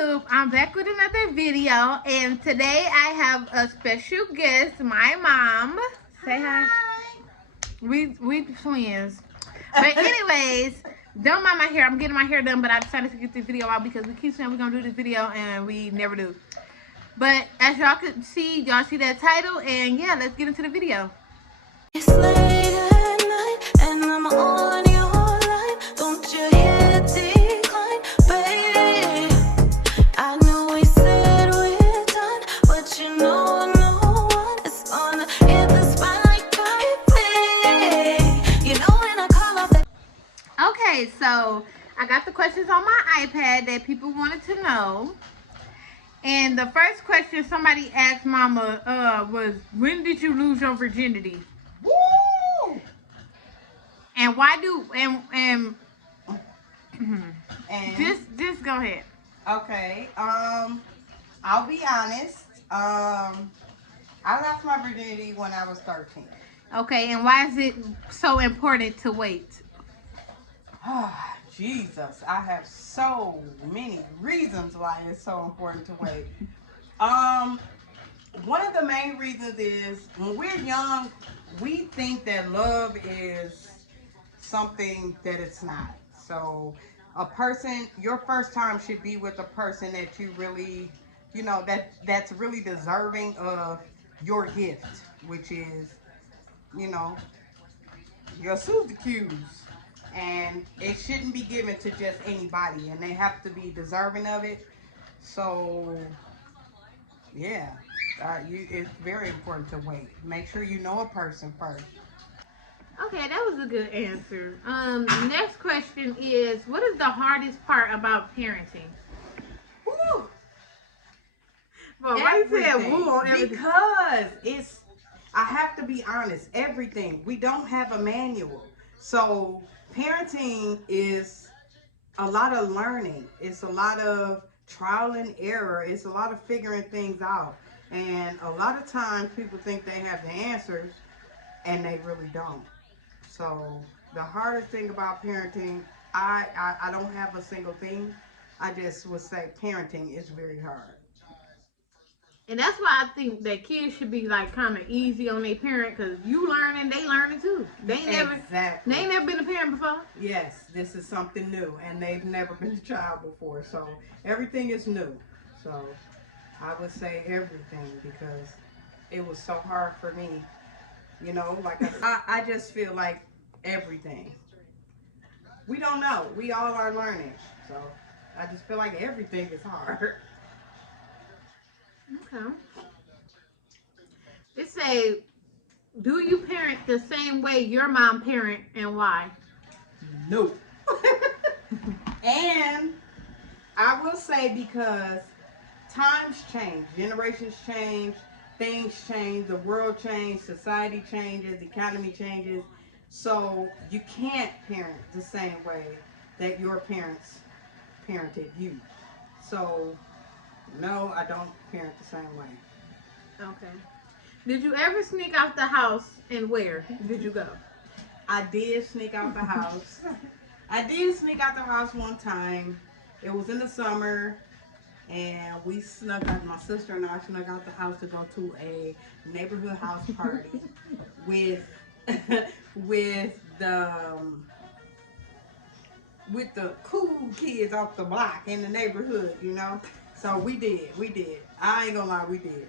YouTube? I'm back with another video, and today I have a special guest, my mom. Say hi. We twins. But anyways, don't mind my hair. I'm getting my hair done, but I decided to get this video out because we keep saying we're gonna do this video and we never do. But as y'all could see, y'all see that title, and yeah, let's get into the video. It's late at night and I'm on your line. Don't you hear the decline, baby? I know we said we're done, but you know no one is gonna hit the spot like baby. You know when I call off that. Okay, so I got the questions on my iPad that people wanted to know. And the first question somebody asked Mama was, when did you lose your virginity? Woo! And why do and And just go ahead. okay, I'll be honest. I lost my virginity when I was 13. Okay, and why is it so important to wait? Ah, Jesus, I have so many reasons why it's so important to wait. One of the main reasons is when we're young, we think that love is something that it's not. So a person, your first time should be with a person that you really, that's really deserving of your gift, which is, your Suzy cues. And it shouldn't be given to just anybody, and they have to be deserving of it. So, yeah, it's very important to wait. Make sure you know a person first. Okay, that was a good answer. Next question is, what is the hardest part about parenting? Woo! Well, why you said Everything. woo on everything? Because I have to be honest, everything. We don't have a manual. So parenting is a lot of learning. It's a lot of trial and error. It's a lot of figuring things out. And a lot of times people think they have the answers and they really don't. So the hardest thing about parenting, I don't have a single thing. I just would say parenting is very hard. And that's why I think that kids should be like kind of easy on their parent, because you learning, they learning too. They ain't never been a parent before. Yes, this is something new, and they've never been a child before, so everything is new. So I would say everything, because it was so hard for me. Like I just feel like everything. We don't know. We all are learning, so I just feel like everything is hard. Okay. It say, do you parent the same way your mom parent, and why? No. And I will say, because times change, generations change, things change, the world changes, society changes, the economy changes. So you can't parent the same way that your parents parented you. So no, I don't parent the same way. Okay. Did you ever sneak out the house, and where did you go? I did sneak out the house. I did sneak out the house one time. It was in the summer, and we snuck out. My sister and I snuck out the house to go to a neighborhood house party with the cool kids off the block in the neighborhood. So we did. I ain't gonna lie, we did.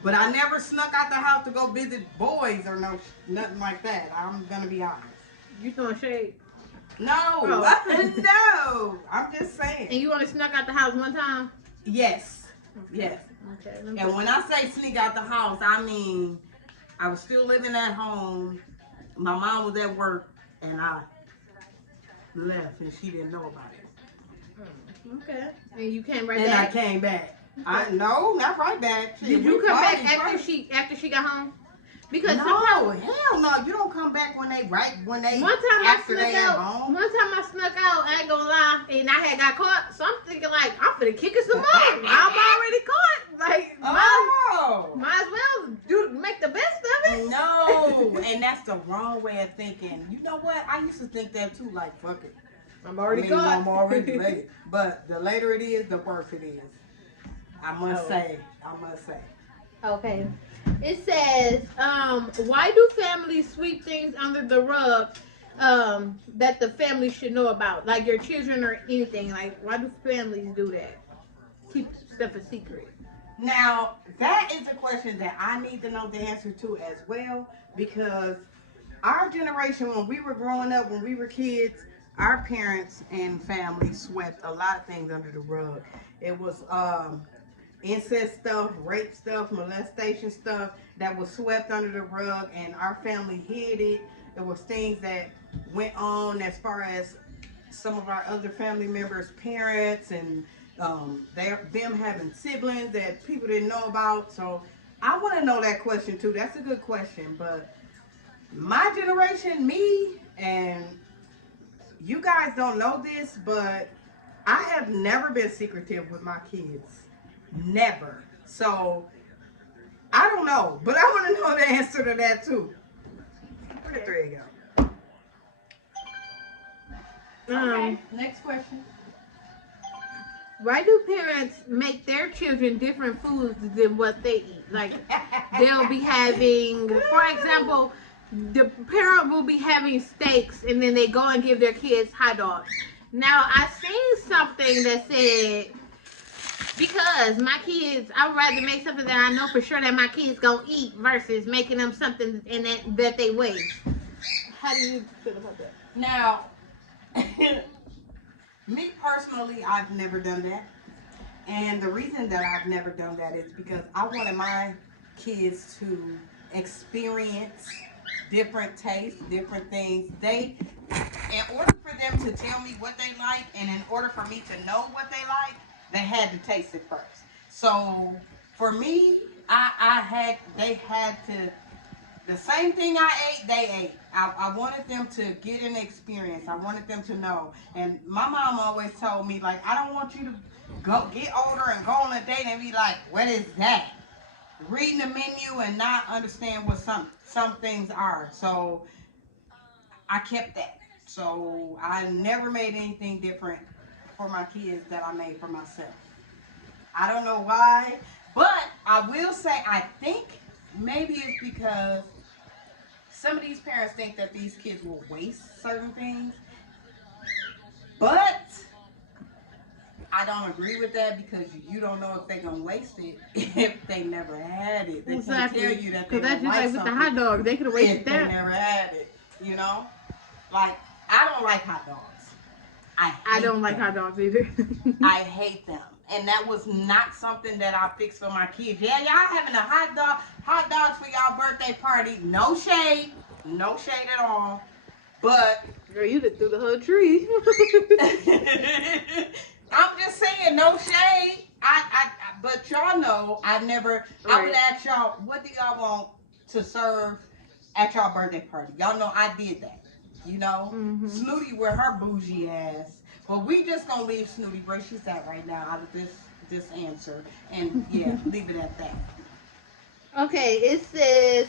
But I never snuck out the house to go visit boys or nothing like that. I'm gonna be honest. You throwing shade? No, Oh. no. I'm just saying. And you only snuck out the house one time? Yes, Okay. yes. Okay. And when I say sneak out the house, I mean I was still living at home. My mom was at work, and I left, and she didn't know about it. Okay. And you came right And back? I came back. No, not right back. Did you come back after she got home? Because no, hell no. You don't come back when they one time after I they snuck at out. home. One time I snuck out. I ain't gonna lie, and I had got caught. So I'm thinking like, I'm finna kick it some more. I'm already caught. Like, might as well make the best of it. No, and that's the wrong way of thinking. You know what? I used to think that too. Like, fuck it. I'm already I mean, caught. I'm already late. But the later it is, the worse it is. I must Oh. say. I must say. Okay. It says, why do families sweep things under the rug that the family should know about? Like your children or anything. Like, why do families do that? Keep stuff a secret. Now, that is a question that I need to know the answer to as well, because our generation, when we were growing up, when we were kids, our parents and family swept a lot of things under the rug. It was incest stuff, rape stuff, molestation stuff that was swept under the rug, and our family hid it. It was things that went on as far as some of our other family members' parents, and them having siblings that people didn't know about. So I want to know that question too. That's a good question. But my generation, me, and you guys don't know this, but I have never been secretive with my kids. Never. So I don't know, but I want to know the answer to that too. Where the thread go? Okay, next question. Why do parents make their children different foods than what they eat? Like, they'll be having, for example, the parent will be having steaks and then they go and give their kids hot dogs. Now, I seen something that said, because my kids, I would rather make something that I know for sure that my kids gonna eat versus making them something in that they waste. How do you feel about that? Now, me personally, I've never done that. And the reason that I've never done that is because I wanted my kids to experience different tastes, different things. In order for them to tell me what they like, and in order for me to know what they like, they had to taste it first. So for me, they had to, the same thing I ate, they ate. I wanted them to get an experience. I wanted them to know. And my mom always told me, like, I don't want you to go get older and go on a date and be like, what is that? Reading the menu and not understand what some things are. So I kept that. So I never made anything different for my kids that I made for myself. I don't know why, but I will say I think maybe it's because some of these parents think that these kids will waste certain things, but I don't agree with that, because you don't know if they're gonna waste it if they never had it. They Exactly. can't tell you that they Because don't that's just like like with the something hot dog. They could have if wasted they that. never had it. You know, like I don't like hot dogs. I don't like them. hot dogs either. I hate them. And that was not something that I fixed for my kids. Yeah, y'all having a hot dogs for y'all birthday party. No shade. No shade at all. But Girl, you just threw the whole tree. I'm just saying, no shade. But y'all know I would ask y'all, what do y'all want to serve at y'all birthday party? Y'all know I did that. You know, Snooty with her bougie ass. But we just gonna leave Snooty where she's at right now out of this answer, and yeah, leave it at that. Okay, it says,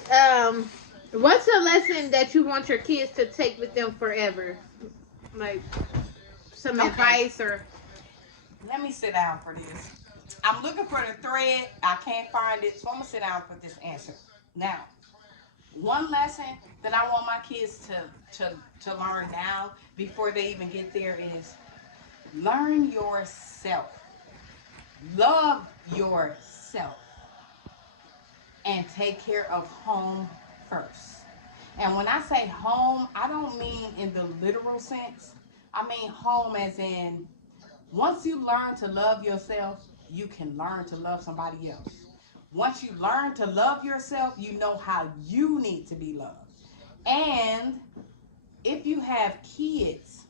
what's a lesson that you want your kids to take with them forever? Like some advice or. Let me sit down for this. I'm looking for the thread. I can't find it, so I'm gonna sit down for this answer. Now, one lesson that I want my kids to learn now before they even get there is learn yourself. Love yourself. And take care of home first. And when I say home, I don't mean in the literal sense. I mean home as in, once you learn to love yourself, you can learn to love somebody else. Once you learn to love yourself, you know how you need to be loved. And if you have kids,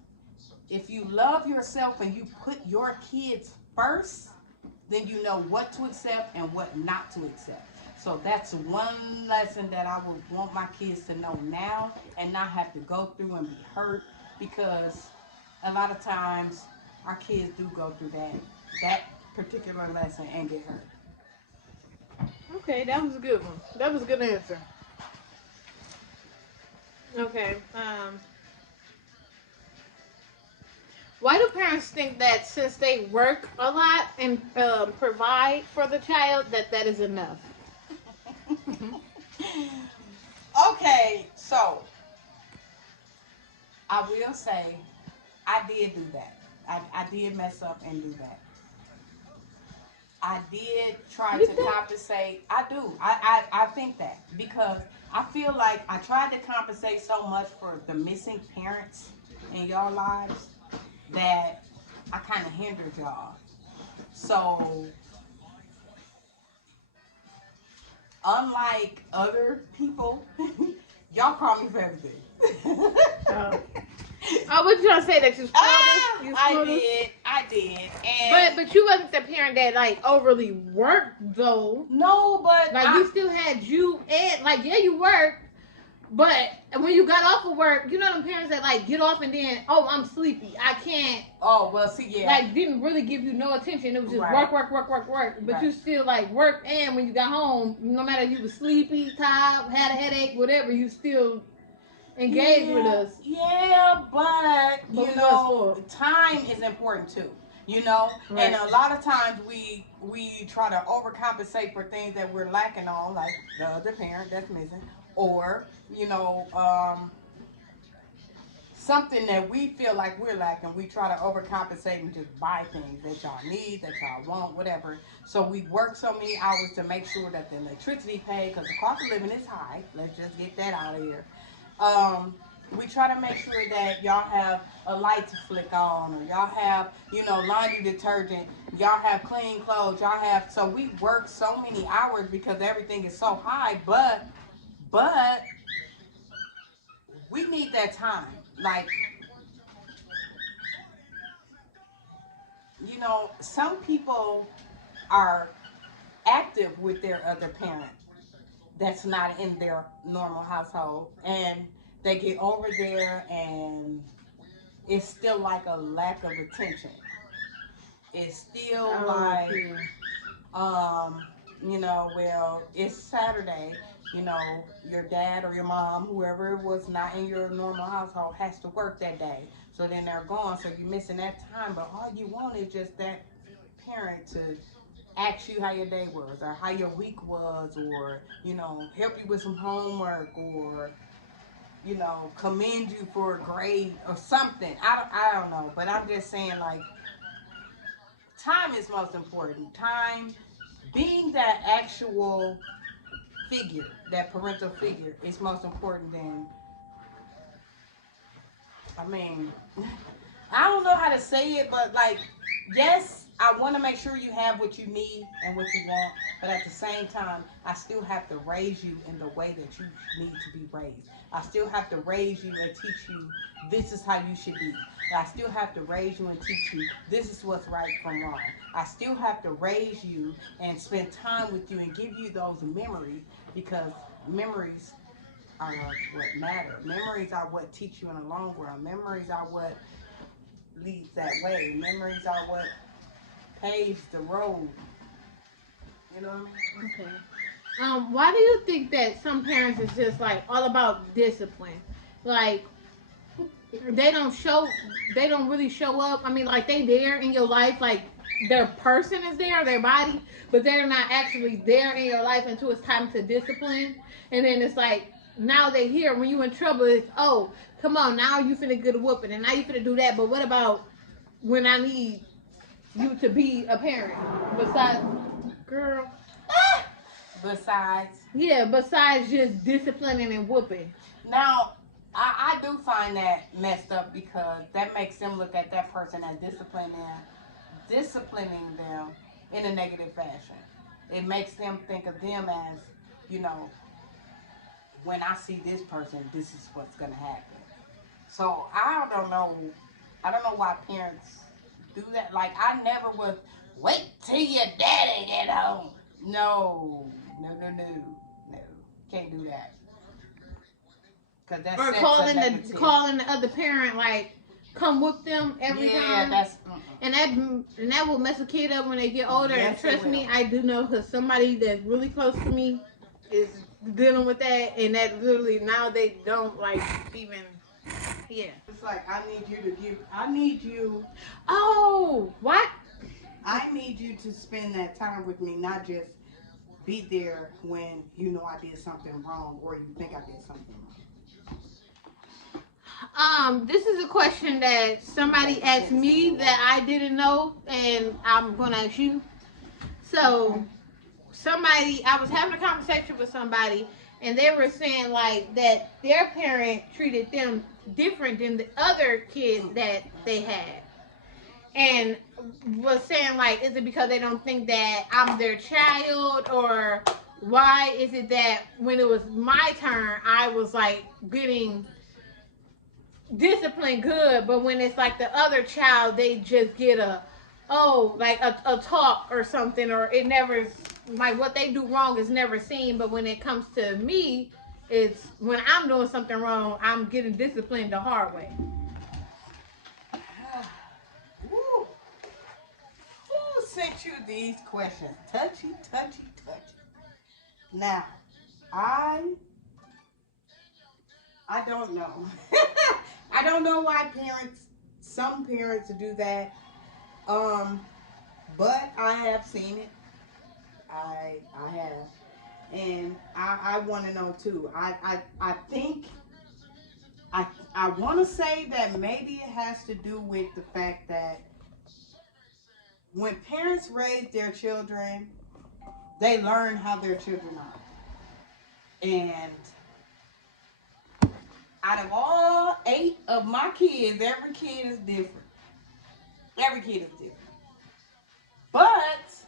if you love yourself and you put your kids first, then you know what to accept and what not to accept. So that's one lesson that I would want my kids to know now and not have to go through and be hurt, because a lot of times our kids do go through that particular lesson and get hurt. Okay, that was a good one. That was a good answer. Okay. Why do parents think that since they work a lot and provide for the child, that that is enough? Okay, so I will say I did do that. I did mess up and do that. I did try You to think? compensate. I do. I think that because I feel like I tried to compensate so much for the missing parents in your lives that I kind of hindered y'all. So, unlike other people, y'all call me for everything. Oh. I was trying to say that you spoiled us. You I spoiled us. did. I did. But And but you wasn't the parent that like overly worked though. no, but Like we still had you and like yeah you worked, but when you got off of work, you know them parents that like get off and then oh I'm sleepy I can't oh well, see, yeah, like didn't really give you no attention. It was just Right. work. But Right. you still like worked and when you got home, no matter if you was sleepy, tired, had a headache, whatever, you still engaged with us. Yeah, but But you we know, was time is important too. You know, and Right. a lot of times we try to overcompensate for things that we're lacking on, like the other parent that's missing, or you know, something that we feel like we're lacking. We try to overcompensate and just buy things that y'all need, that y'all want, whatever. So we work so many hours to make sure that the electricity paid because the cost of living is high. Let's just get that out of here. Um, we try to make sure that y'all have a light to flick on, or y'all have, you know, laundry detergent, y'all have clean clothes, y'all have. So we work so many hours because everything is so high, but we need that time. Like, you know, some people are active with their other parent that's not in their normal household, and they get over there and it's still like a lack of attention. It's still Oh, like, yeah. um, you know, well, it's Saturday, you know, your dad or your mom, whoever it was not in your normal household, has to work that day. So then they're gone, so you're missing that time. But all you want is just that parent to ask you how your day was, or how your week was, or, you know, help you with some homework, or, you know, commend you for a grade or something. I don't know. But I'm just saying, like, time is most important. Time, being that actual figure, that parental figure, is most important than, I mean, I don't know how to say it, but like, yes, I want to make sure you have what you need and what you want, but at the same time, I still have to raise you in the way that you need to be raised. I still have to raise you and teach you this is how you should be. I still have to raise you and teach you this is what's right from wrong. I still have to raise you and spend time with you and give you those memories, because memories are what matter. Memories are what teach you in the long run. Memories are what leads that way. Memories are what paves the road. You know what I mean? Okay. Why do you think that some parents is just like all about discipline? Like they don't show, they don't really show up. I mean, like they there in your life, like their person is there, their body, but they're not actually there in your life until it's time to discipline. And then it's like now they here when you in trouble. It's oh come on now you finna get a whooping and now you finna do that. But what about when I need you to be a parent? Besides, girl. Besides, Yeah, besides just disciplining and whooping. now, I do find that messed up because that makes them look at that person as disciplining them in a negative fashion. It makes them think of them as, you know, when I see this person, this is what's gonna happen. So I don't know. I don't know why parents do that. Like, I never was. Wait till your daddy get home. No, no. Can't do that because that Or sets a negative. calling the other parent like come with them every Yeah, time. that's. And that will mess a kid up when they get older. And Yes, it trust me, will. I do know because somebody that's really close to me is dealing with that, and that literally now they don't like even Yeah. It's like I need you Oh, what? I need you to spend that time with me, not just be there when you know I did something wrong or you think I did something wrong. This is a question that somebody asked me that I didn't know, and I'm gonna ask you. So, I was having a conversation with somebody, and they were saying like that their parent treated them different than the other kids that they had, and was saying like, is it because they don't think that I'm their child, or why is it that when it was my turn, I was like getting discipline good, but when it's like the other child, they just get like a talk or something, or it never, like what they do wrong is never seen, but when it comes to me, it's when I'm doing something wrong, I'm getting disciplined the hard way. Woo. Who sent you these questions? Touchy, touchy, touchy. Now, I I don't know. I don't know why some parents do that. Um, but I have seen it. I have, and I want to know too. I think I want to say that maybe it has to do with the fact that when parents raise their children, they learn how their children are, and out of all 8 of my kids, every kid is different. Every kid is different. But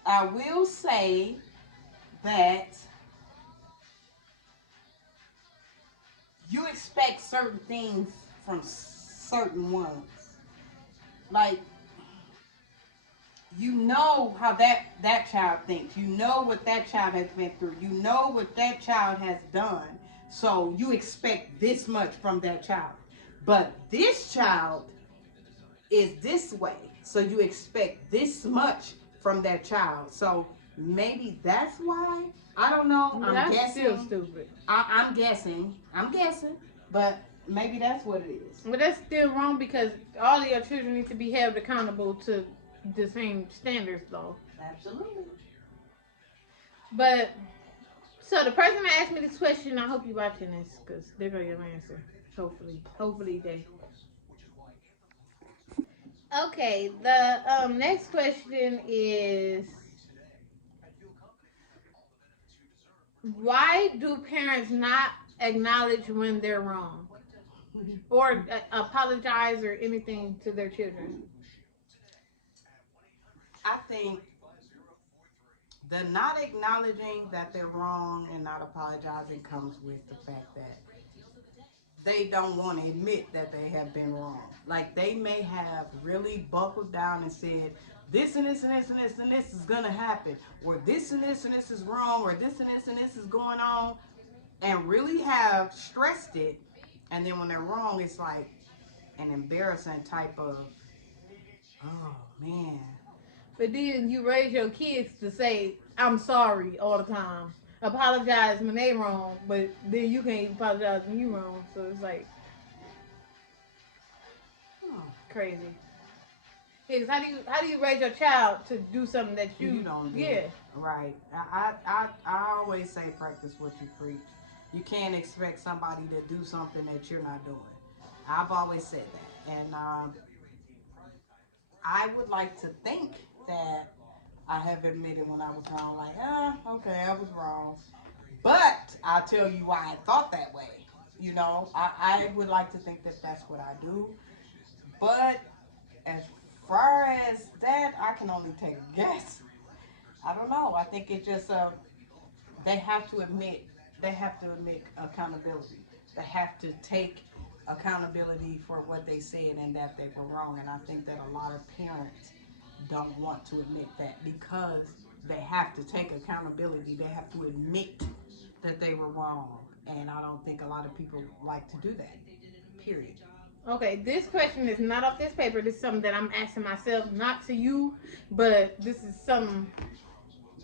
I will say that you expect certain things from certain ones. Like, you know how that child thinks. You know what that child has been through. You know what that child has done. So you expect this much from that child. But this child is this way. So you expect this much from that child. So maybe that's why. I don't know. I'm That's guessing. still stupid. I'm guessing. I'm guessing. But maybe that's what it is. But that's still wrong, because all of your children need to be held accountable to the same standards, though. Absolutely. But so the person that asked me this question, I hope you're watching this, because they're gonna get an answer. Hopefully they. Okay, the next question is, why do parents not acknowledge when they're wrong, or apologize or anything to their children? I think the not acknowledging that they're wrong and not apologizing comes with the fact that they don't want to admit that they have been wrong. Like, they may have really buckled down and said, this and this and this and this and this is going to happen, or this and this and this is wrong, or this and this is going on, and really have stressed it. And then when they're wrong, it's like an embarrassing type of, oh man. But then you raise your kids to say, I'm sorry all the time. Apologize when they wrong, but then you can't apologize when you wrong. So it's like crazy. Yeah, 'cause how do you raise your child to do something that you don't do? Yeah. Right. I always say practice what you preach. You can't expect somebody to do something that you're not doing. I've always said that. And I would like to think that I have admitted when I was wrong, like, okay, I was wrong. But I'll tell you why I thought that way. You know, I would like to think that that's what I do. But as far as that, I can only take a guess. I don't know. I think it just they have to admit accountability. They have to take accountability for what they said and that they were wrong. And I think that a lot of parents don't want to admit that because they have to take accountability. They have to admit that they were wrong. And I don't think a lot of people like to do that. Period. Okay, this question is not off this paper. This is something that I'm asking myself, not to you, but this is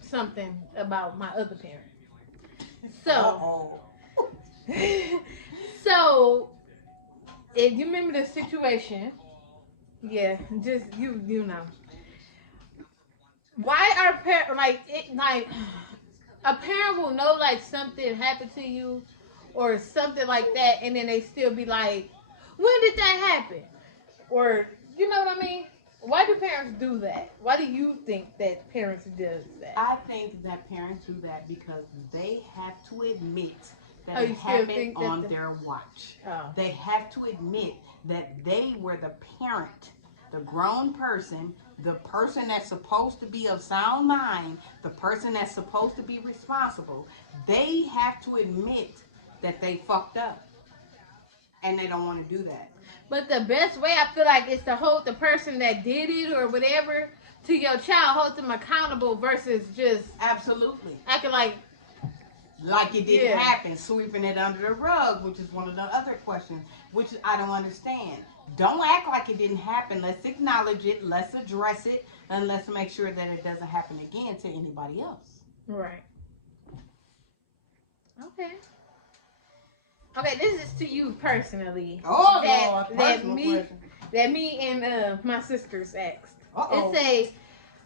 something about my other parent. So, so if you remember the situation, yeah, just you know. Why are parents like it like a parent will know like something happened to you or something like that, and then they still be like, when did that happen? Or you know what I mean? Why do parents do that? Why do you think that parents does that? I think that parents do that because they have to admit that Oh, it you still happened think that on their watch. oh. They have to admit that they were the parent, the grown person, the person that's supposed to be of sound mind, the person that's supposed to be responsible. They have to admit that they fucked up and they don't want to do that. But the best way I feel like is to hold the person that did it or whatever to your child, hold them accountable versus just Absolutely. acting Like it didn't yeah. happen, sweeping it under the rug, which is one of the other questions, which I don't understand. Don't act like it didn't happen. Let's acknowledge it, let's address it, and let's make sure that it doesn't happen again to anybody else. Right. Okay. Okay, this is to you personally. Oh, that Lord, that personal me question. that me and my sisters asked. Uh-oh. It say,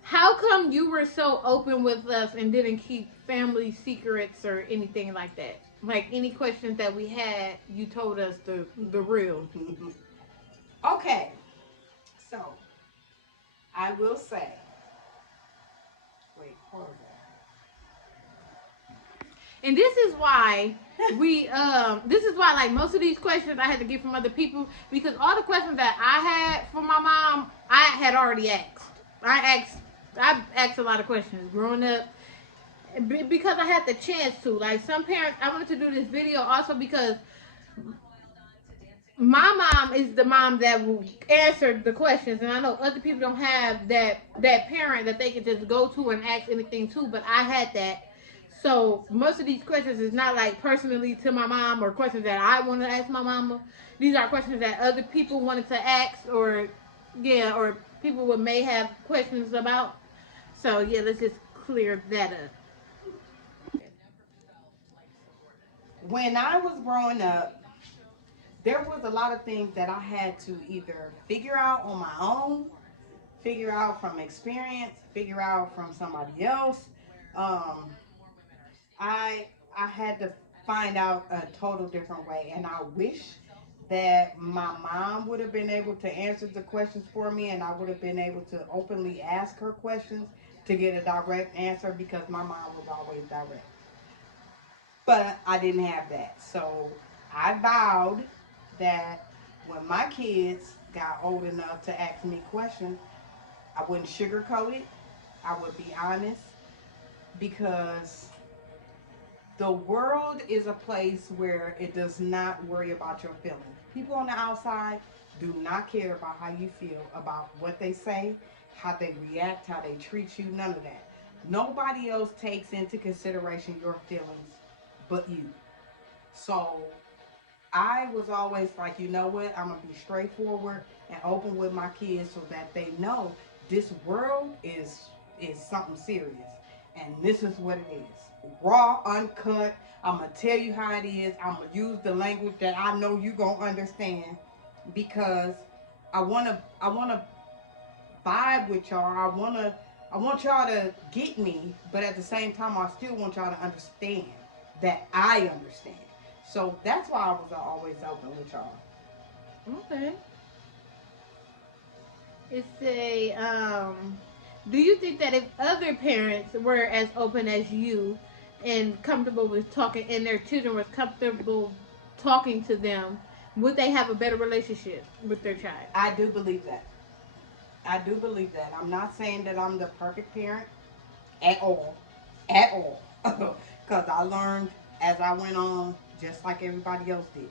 how come you were so open with us and didn't keep family secrets or anything like that? Like any questions that we had, you told us the real. Okay, so I will say, wait, hold on. And this is why this is why like most of these questions I had to get from other people because all the questions that I had for my mom I had already asked. I've asked a lot of questions growing up because I had the chance to. Like some parents, I wanted to do this video also because my mom is the mom that will answer the questions, and I know other people don't have that parent that they can just go to and ask anything to. But I had that, so most of these questions is not like personally to my mom or questions that I want to ask my mama. These are questions that other people wanted to ask, or yeah, or people would may have questions about. So yeah, let's just clear that up. When I was growing up, there was a lot of things that I had to either figure out on my own, figure out from experience, figure out from somebody else. Um, I had to find out a total different way, and I wish that my mom would have been able to answer the questions for me, and I would have been able to openly ask her questions to get a direct answer because my mom was always direct. But I didn't have that, so I vowed that when my kids got old enough to ask me questions, I wouldn't sugarcoat it. I would be honest because the world is a place where it does not worry about your feelings. People on the outside do not care about how you feel, about what they say, how they react, how they treat you, none of that. Nobody else takes into consideration your feelings but you. So I was always like, you know what? I'm gonna be straightforward and open with my kids so that they know this world is something serious, and this is what it is. Raw, uncut. I'm gonna tell you how it is. I'm gonna use the language that I know you gonna understand because I wanna vibe with y'all. I want y'all to get me, but at the same time, I still want y'all to understand that I understand. So that's why I was always open with y'all. Okay. It's a do you think that if other parents were as open as you and comfortable with talking and their children was comfortable talking to them, would they have a better relationship with their child? I do believe that. I do believe that. I'm not saying that I'm the perfect parent at all. At all. Because I learned as I went on, just like everybody else did.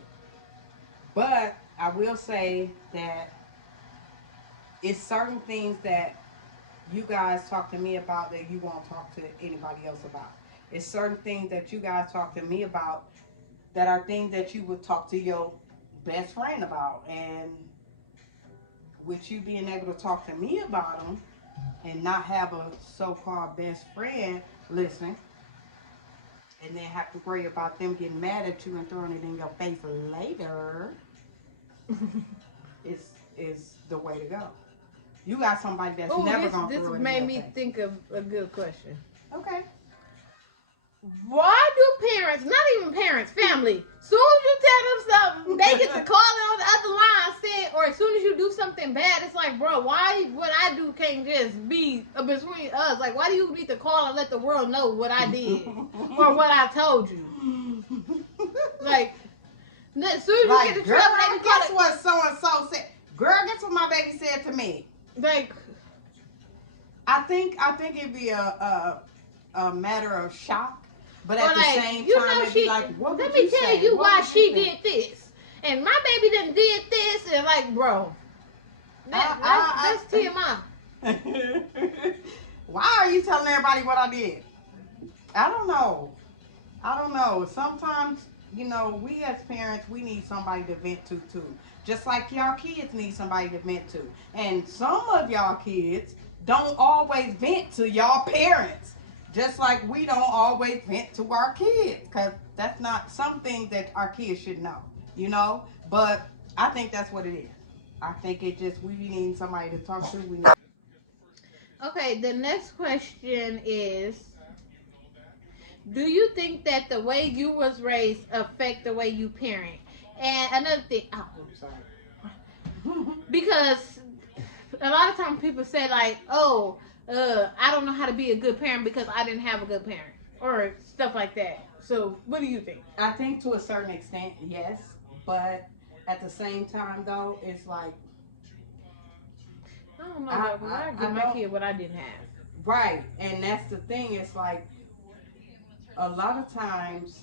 But I will say that it's certain things that you guys talk to me about that you won't talk to anybody else about. It's certain things that you guys talk to me about that are things that you would talk to your best friend about. And with you being able to talk to me about them and not have a so-called best friend listen and then have to worry about them getting mad at you and throwing it in your face later, is the way to go. You got somebody that's Oh, never this gonna this throw it in made your me face. think of a good question. Okay. Why do parents, not even parents, family, soon as you tell them something, they get to calling on the other line saying, or as soon as you do something bad, it's like, bro, why what I do can't just be between us? Like, why do you need to call and let the world know what I did or what I told you? Like, as soon as you Like, get in girl, trouble, they be guess calling. what so and so said? Girl, guess what my baby said to me? Like, I think it'd be a matter of shock, but or at the like, same you time, know, it'd she. be like, what Let would me you tell say? you What why would she you did this, and my baby done did this, and like, bro, that's TMI. Why are you telling everybody what I did? I don't know. I don't know. Sometimes, we as parents, we need somebody to vent to too. Just like y'all kids need somebody to vent to. And some of y'all kids don't always vent to y'all parents. Just like we don't always vent to our kids. Because that's not something that our kids should know. But I think that's what it is. I think it just, we need somebody to talk to. We need. Okay, the next question is, do you think that the way you was raised affect the way you parent? And another thing, oh, I'm sorry. Because a lot of times people say like, oh, I don't know how to be a good parent because I didn't have a good parent or stuff like that. So what do you think? I think to a certain extent, yes. But at the same time, though, it's like, I don't know though, because I give my don't. kid what I didn't have. Right. And that's the thing. It's like, a lot of times,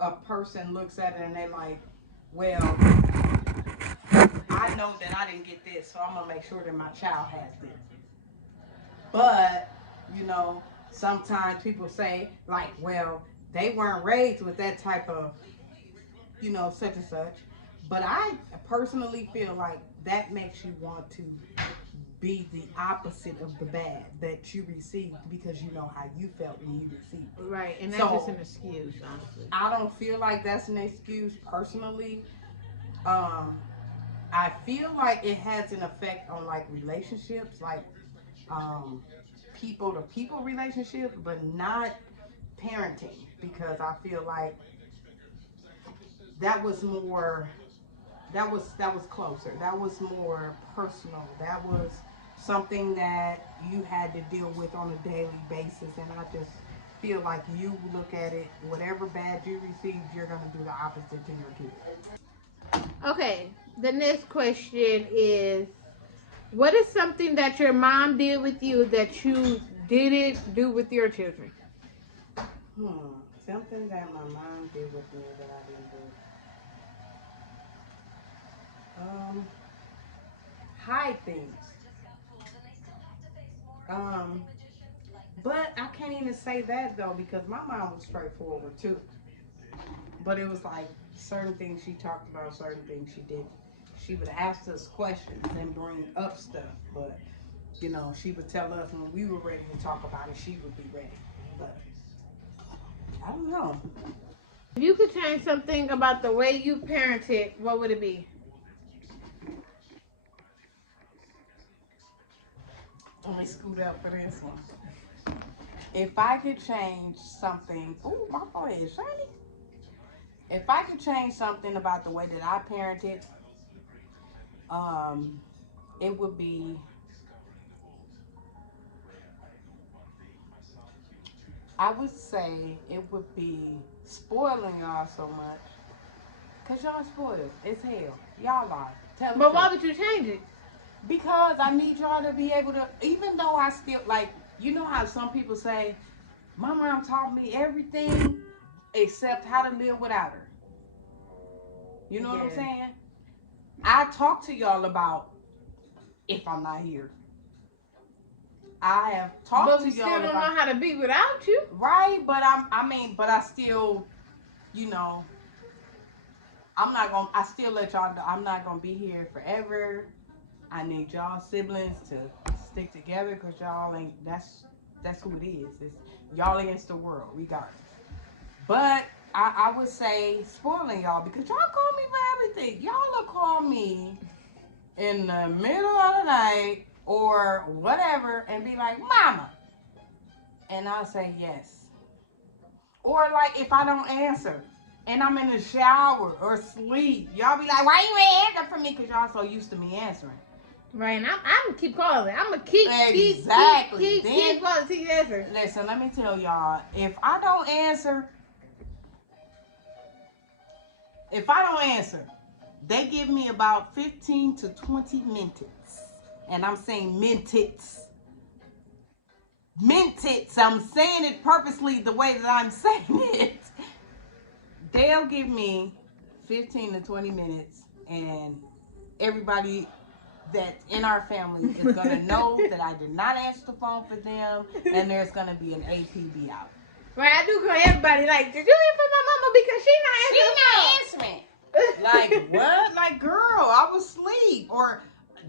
a person looks at it and they're like, well, I know that I didn't get this, so I'm going to make sure that my child has this. But, sometimes people say, like, well, they weren't raised with that type of, such and such. But I personally feel like that makes you want to be the opposite of the bad that you received because you know how you felt when you received it. Right, and that's just an excuse, honestly. I don't feel like that's an excuse personally. Um, I feel like it has an effect on like relationships, like um, people to people relationships, but not parenting because I feel like that was more that was closer. That was more personal. That was something that you had to deal with on a daily basis. And I just feel like you look at it, whatever bad you received, you're gonna do the opposite to your kids. Okay, the next question is, what is something that your mom did with you that you didn't do with your children? Something that my mom did with me that I didn't do. Hide things. Um, but I can't even say that though because my mom was straightforward too. But it was like certain things she talked about, certain things she didn't. She would ask us questions and bring up stuff, but she would tell us when we were ready to talk about it, she would be ready. But I don't know. If you could change something about the way you parented, what would it be? Let me scoot up for this one. If I could change something, ooh, my forehead is shiny. If I could change something about the way that I parented, um, it would be I would say it would be spoiling y'all so much. Cause y'all spoiled as hell. Y'all are. Tell the But why truth. would you change it? Because I need y'all to be able to, even though I still like, how some people say, my mom taught me everything except how to live without her. You know what I'm saying? I talk to y'all about if I'm not here. I have talked But to we y'all still don't about know how to be without you. right, but but I still, you know, I still let y'all know I'm not gonna be here forever. I need y'all siblings to stick together because y'all ain't, that's who it is. It's y'all against the world, regardless. But I would say spoiling y'all because y'all call me for everything. Y'all will call me in the middle of the night or whatever and be like, Mama. And I'll say yes. Or like if I don't answer and I'm in the shower or sleep, y'all be like, why you ain't answer for me? Because y'all so used to me answering. Right, and I'm gonna keep calling. I'm gonna keep Exactly. keep calling till you answer. Listen, let me tell y'all, if I don't answer, they give me about 15 to 20 minutes. And I'm saying minutes. Minutes. I'm saying it purposely the way that I'm saying it. They'll give me 15 to 20 minutes, and everybody that's in our family is going to know that I did not answer the phone for them, and there's going to be an APB out. Right, I do call everybody like, did you hear from my mama because she not answering? Like what? Like girl, I was asleep, or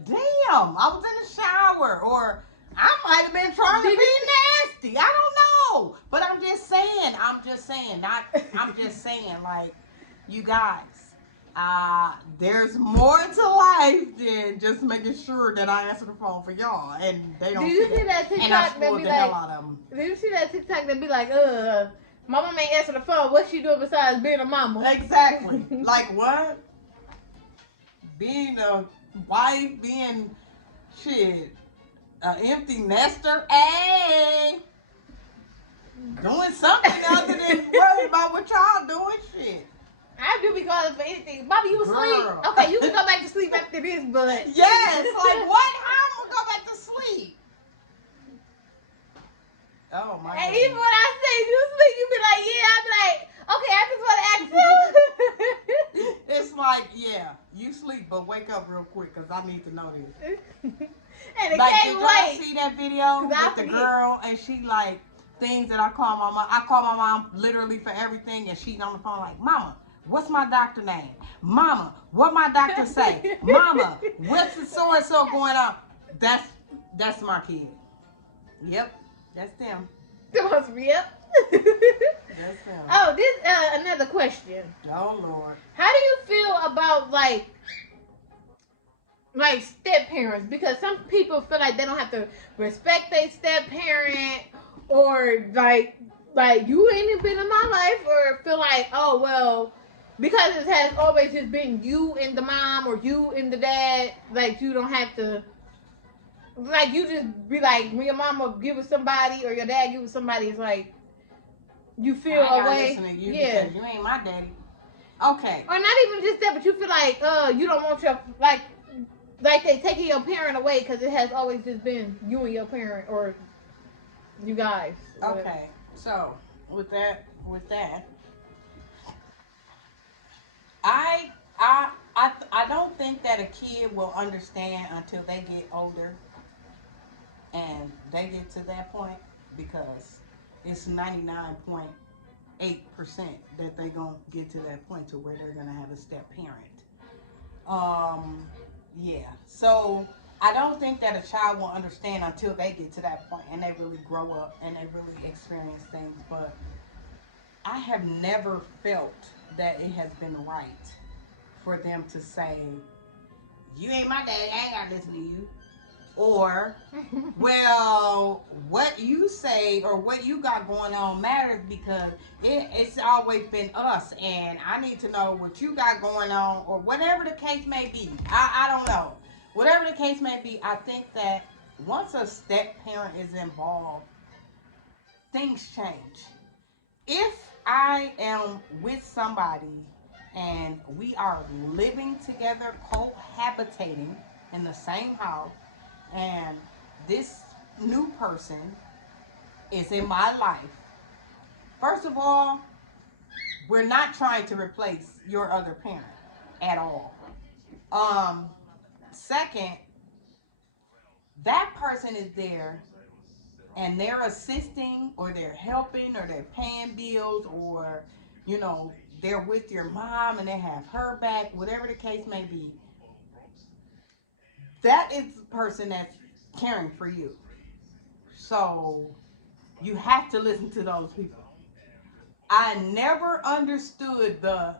damn, I was in the shower, or I might have been trying to be nasty. I don't know, but I'm just saying. Like you guys. There's more to life than just making sure that I answer the phone for y'all, and they don't. Did you see that And I TikTok that spoiled be the hell like? out of them. Did you see that TikTok that be like, my mama ain't answer the phone. What she doing besides being a mama? Exactly. Like what? Being a wife, being shit, an empty nester. Hey, doing something other than worry about what y'all doing. Shit. I do be calling for anything. Bobby, you asleep? Girl. Okay, you can go back to sleep after this, but Yes. Like what? How am I gonna go back to sleep? Oh my. And goodness. even when I say you sleep, you be like, yeah. I be like, okay, I just want to ask you. It's like, yeah, you sleep, but wake up real quick because I need to know this. And it Like, can't did y'all wait. see that video with the girl and she like things that I call my mom? I call my mom literally for everything, and she's on the phone like, Mama, what's my doctor name? Mama, what my doctor say? Mama, what's the so and so going on? That's my kid. Yep, that's them. Supposed to be up. That's them. Oh, this another question. Oh Lord. How do you feel about like step parents? Because some people feel like they don't have to respect their step parent, or like you ain't even been in my life, or feel like, oh well, because it has always just been you and the mom or you and the dad, like you don't have to, like you just be like when your mama give with somebody or your dad give with somebody, it's like you feel I away. Listen to you Yeah. because you ain't my daddy. Okay. Or not even just that, but you feel like you don't want your like they taking your parent away because it has always just been you and your parent or you guys. Okay. So with that, I don't think that a kid will understand until they get older and they get to that point, because it's 99.8% that they gonna get to that point to where they're gonna have a step parent. Yeah. So I don't think that a child will understand until they get to that point and they really grow up and they really experience things. But I have never felt that it has been right for them to say, you ain't my daddy, I ain't gotta listen to you. Or, well, what you say or what you got going on matters because it's always been us, and I need to know what you got going on, or whatever the case may be. I don't know. Whatever the case may be, I think that once a step parent is involved, things change. If I am with somebody and we are living together, cohabitating in the same house, and this new person is in my life, first of all, we're not trying to replace your other parent at all. Second, that person is there and they're assisting or they're helping or they're paying bills, or they're with your mom and they have her back, whatever the case may be. That is the person that's caring for you. So you have to listen to those people. I never understood the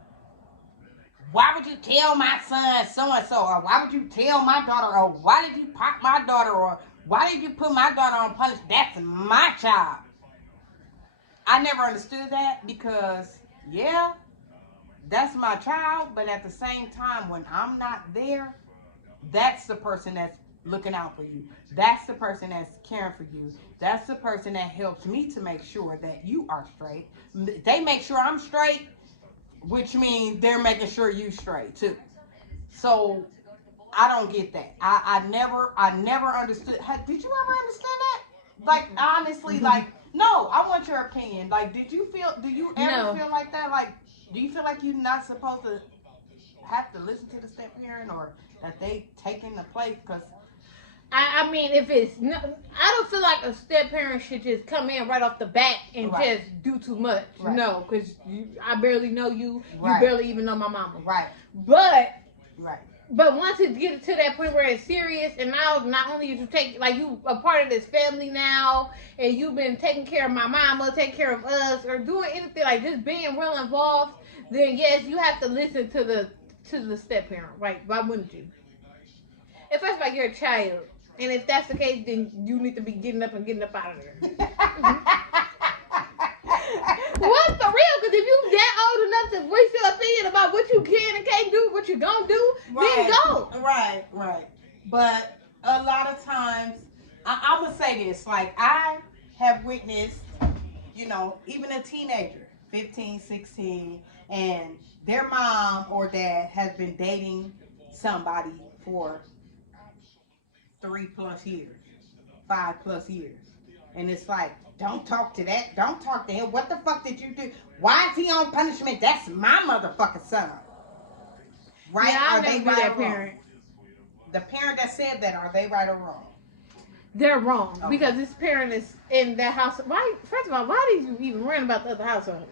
why would you tell my son so and so, or why would you tell my daughter, or why did you pop my daughter, or why did you put my daughter on punishment? That's my child. I never understood that because, yeah, that's my child, but at the same time, when I'm not there, that's the person that's looking out for you. That's the person that's caring for you. That's the person that helps me to make sure that you are straight. They make sure I'm straight, which means they're making sure you straight too. So I don't get that. I never understood. Did you ever understand that? Like honestly, like no. I want your opinion. Like, did you feel? Do you ever No. feel like that? Like, do you feel like you're not supposed to have to listen to the step parent, or that they taking the place? Because I mean, if it's no, I don't feel like a step parent should just come in right off the bat and Right. just do too much. Right. No, because I barely know you. You Right. barely even know my mama. right, But right, once it gets to that point where it's serious, and now not only you take like you a part of this family now, and you've been taking care of my mama, taking care of us, or doing anything like just being real involved, then yes, you have to listen to the step parent, right? Why wouldn't you? If that's like you're a child, and if that's the case, then you need to be getting up out of there. What for real? Because if you that old enough to voice your opinion about what you can and can't do, what you gonna do, then go. right. But a lot of times, I'm gonna say this: like I have witnessed, even a teenager, 15, 16, and their mom or dad has been dating somebody for 3+ years, 5+ years. And it's like, don't talk to that. Don't talk to him. What the fuck did you do? Why is he on punishment? That's my motherfucking son. Right? Yeah, I'll Are they never be right that or wrong? parent. The parent that said that, are they right or wrong? They're wrong Okay. because this parent is in that house. Why? First of all, why did you even worry about the other household?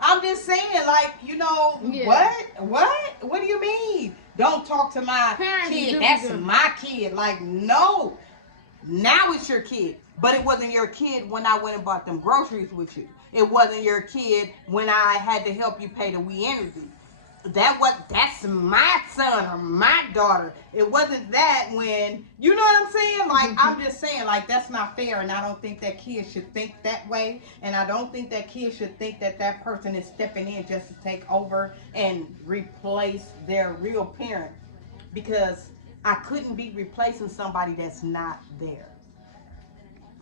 I'm just saying, like, Yeah. What do you mean? Don't talk to my Parents kid. do That's do- my kid. Like, no. Now it's your kid. But it wasn't your kid when I went and bought them groceries with you. It wasn't your kid when I had to help you pay the We Energy. That's my son or my daughter. It wasn't that when you know what I'm saying? Like I'm just saying, like that's not fair, and I don't think that kids should think that way, and I don't think that kids should think that that person is stepping in just to take over and replace their real parent, because I couldn't be replacing somebody that's not there.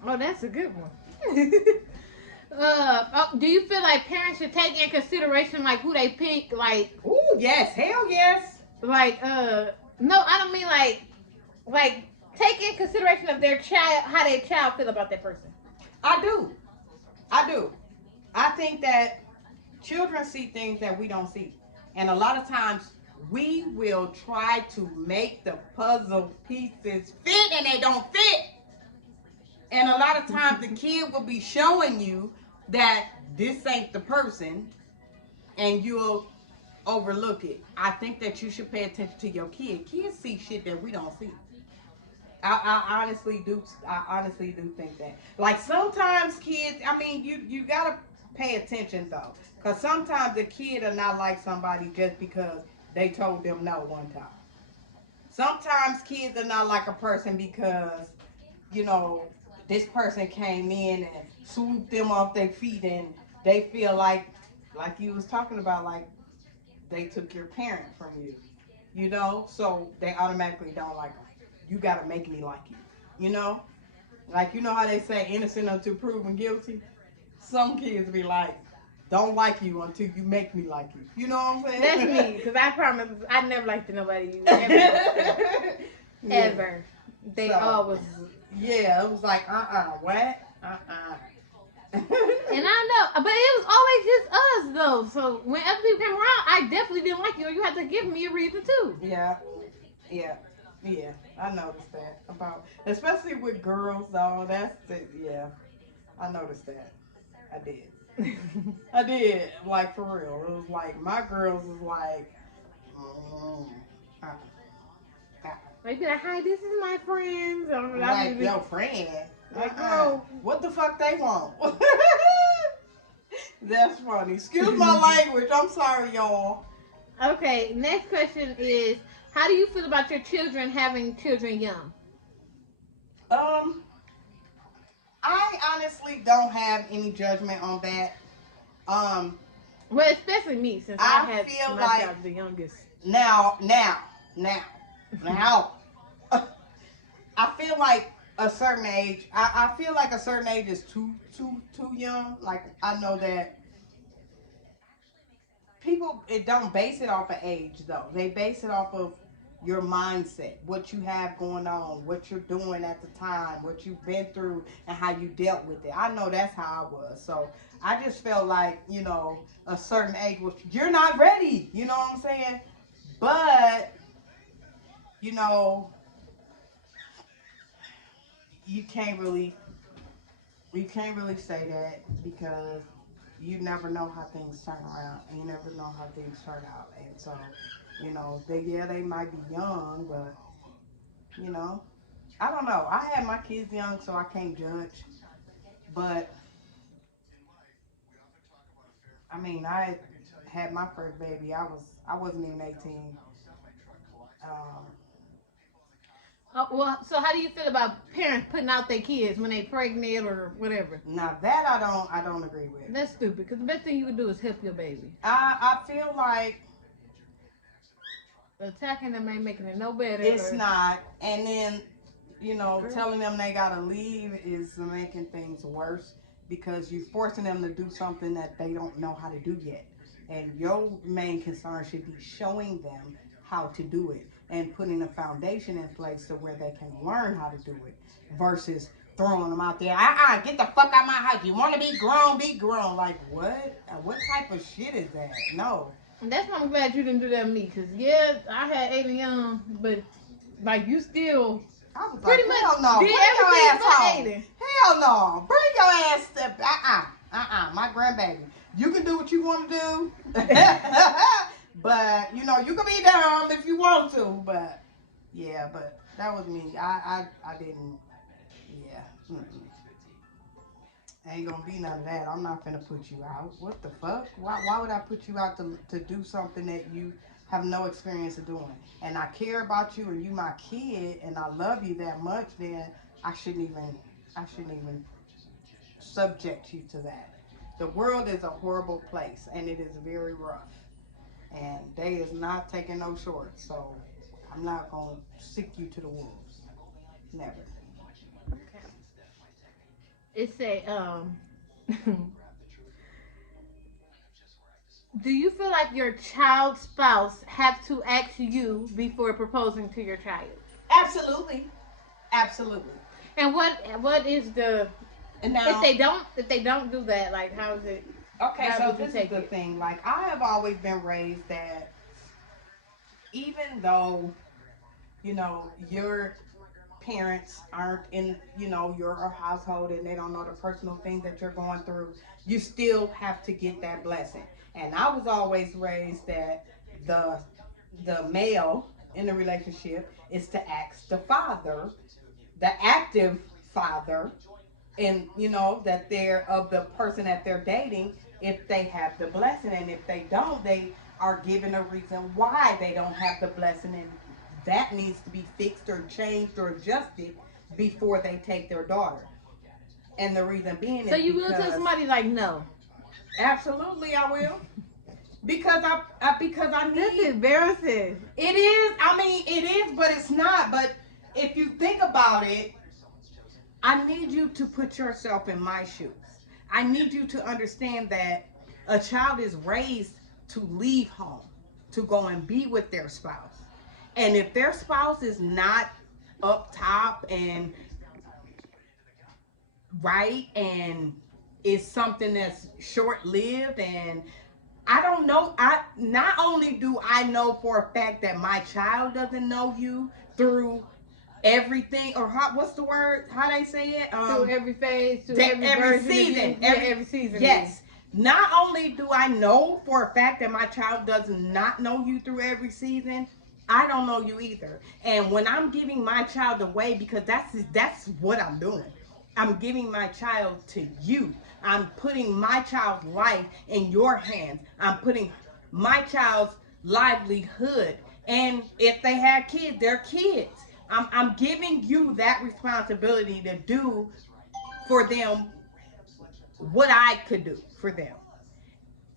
Oh, that's a good one. Do you feel like parents should take in consideration like who they pick, Ooh, yes, hell yes. like no, I don't mean like take in consideration of their child, how their child feel about that person. I do. I do. I think that children see things that we don't see. And a lot of times we will try to make the puzzle pieces fit and they don't fit. And a lot of times the kid will be showing you that this ain't the person and you'll overlook it. I think that you should pay attention to your kid. Kids see shit that we don't see. I honestly do. I honestly do think that. Like sometimes kids. I mean, you gotta pay attention though, because sometimes the kid are not like somebody just because they told them no one time. Sometimes kids are not like a person because you know this person came in and swooped them off their feet and they feel like you was talking about, like they took your parent from you, so they automatically don't like them. You gotta make me like you, you know? Like, you know how they say innocent until proven guilty? Some kids be like, don't like you until you make me like you. You know what I'm saying? That's me, because I promise I never liked nobody ever. Yeah. Ever. They So, always. Yeah, it was like, what? And I know, but it was always just us though. So when other people came around, I definitely didn't like you, or you had to give me a reason too. Yeah, yeah, yeah. I noticed that about, especially with girls though. Yeah, I noticed that. I did. I did. Like for real. It was like my girls was like, mm, uh, Like, be like, hi, this is my friends. like your friend. Like, oh. What the fuck they want? That's funny. Excuse my language. I'm sorry, y'all. Okay, next question is, how do you feel about your children having children young? Um, I honestly don't have any judgment on that. Um, Well, especially me, since I I had feel my like child the youngest. now, now, now, now. I feel like a certain age. I feel like a certain age is too young. Like I know that people it don't base it off of age though. They base it off of your mindset, what you have going on, what you're doing at the time, what you've been through, and how you dealt with it. I know that's how I was. So I just felt like a certain age was you're not ready. You know what I'm saying? But you know you can't really say that because you never know how things turn around and you never know how things turn out. And so, they might be young, but you know, I don't know. I had my kids young, so I can't judge. But I mean, I had my first baby. I wasn't even 18. Um, Well, so how do you feel about parents putting out their kids when they pregnant or whatever? Now that I don't agree with. That's stupid. Because the best thing you can do is help your baby. I feel like Attacking them ain't making it no better. it's not, and then telling them they gotta leave is making things worse because you're forcing them to do something that they don't know how to do yet. And your main concern should be showing them how to do it and putting a foundation in place to where they can learn how to do it versus throwing them out there. Get the fuck out of my house. You want to be grown? Be grown. Like what? What type of shit is that? No. And that's why I'm glad you didn't do that with me. Because, yeah, I had Aiden young, but, like, you still I was pretty like, much hell no, did bring your everything ass for home. Aiden. Hell no, bring your ass to my grandbaby. You can do what you want to do, but you can be dumb if you want to. But yeah, but that was me. I didn't. Yeah. Mm-mm. Ain't gonna be none of that. I'm not gonna put you out. What the fuck? Why would I put you out to do something that you have no experience of doing? And I care about you and you my kid and I love you that much, then I shouldn't even subject you to that. The world is a horrible place and it is very rough. And they is not taking no shorts. So I'm not gonna sick you to the wolves. Never. Okay. It's do you feel like your child's spouse have to ask you before proposing to your child? Absolutely. Absolutely. And what is the And now if they don't do that, like how is it? okay, How so would you this is take the it? thing. Like I have always been raised that even though your parents aren't in your household and they don't know the personal things that you're going through, you still have to get that blessing. And I was always raised that the the male in the relationship is to ask the father, the active father, and that they're of the person that they're dating if they have the blessing, and if they don't, they are given a reason why they don't have the blessing, and that needs to be fixed or changed or adjusted before they take their daughter. And the reason being So is you will tell because somebody like no. absolutely I will, because because I That's need embarrassing. it is. I mean, it is, but it's not. But if you think about it, I need you to put yourself in my shoes. I need you to understand that a child is raised to leave home, to go and be with their spouse. And if their spouse is not up top and right and is something that's short lived, and I don't know, I not only do I know for a fact that my child doesn't know you through everything, or what's the word, how they say it, Through every phase, through that every every version season, of you. Yeah, every season. yes. Not only do I know for a fact that my child does not know you through every season, I don't know you either. And when I'm giving my child away, because that's what I'm doing. I'm giving my child to you. I'm putting my child's life in your hands. I'm putting my child's livelihood. And if they have kids, they're kids. I'm giving you that responsibility to do for them what I could do for them.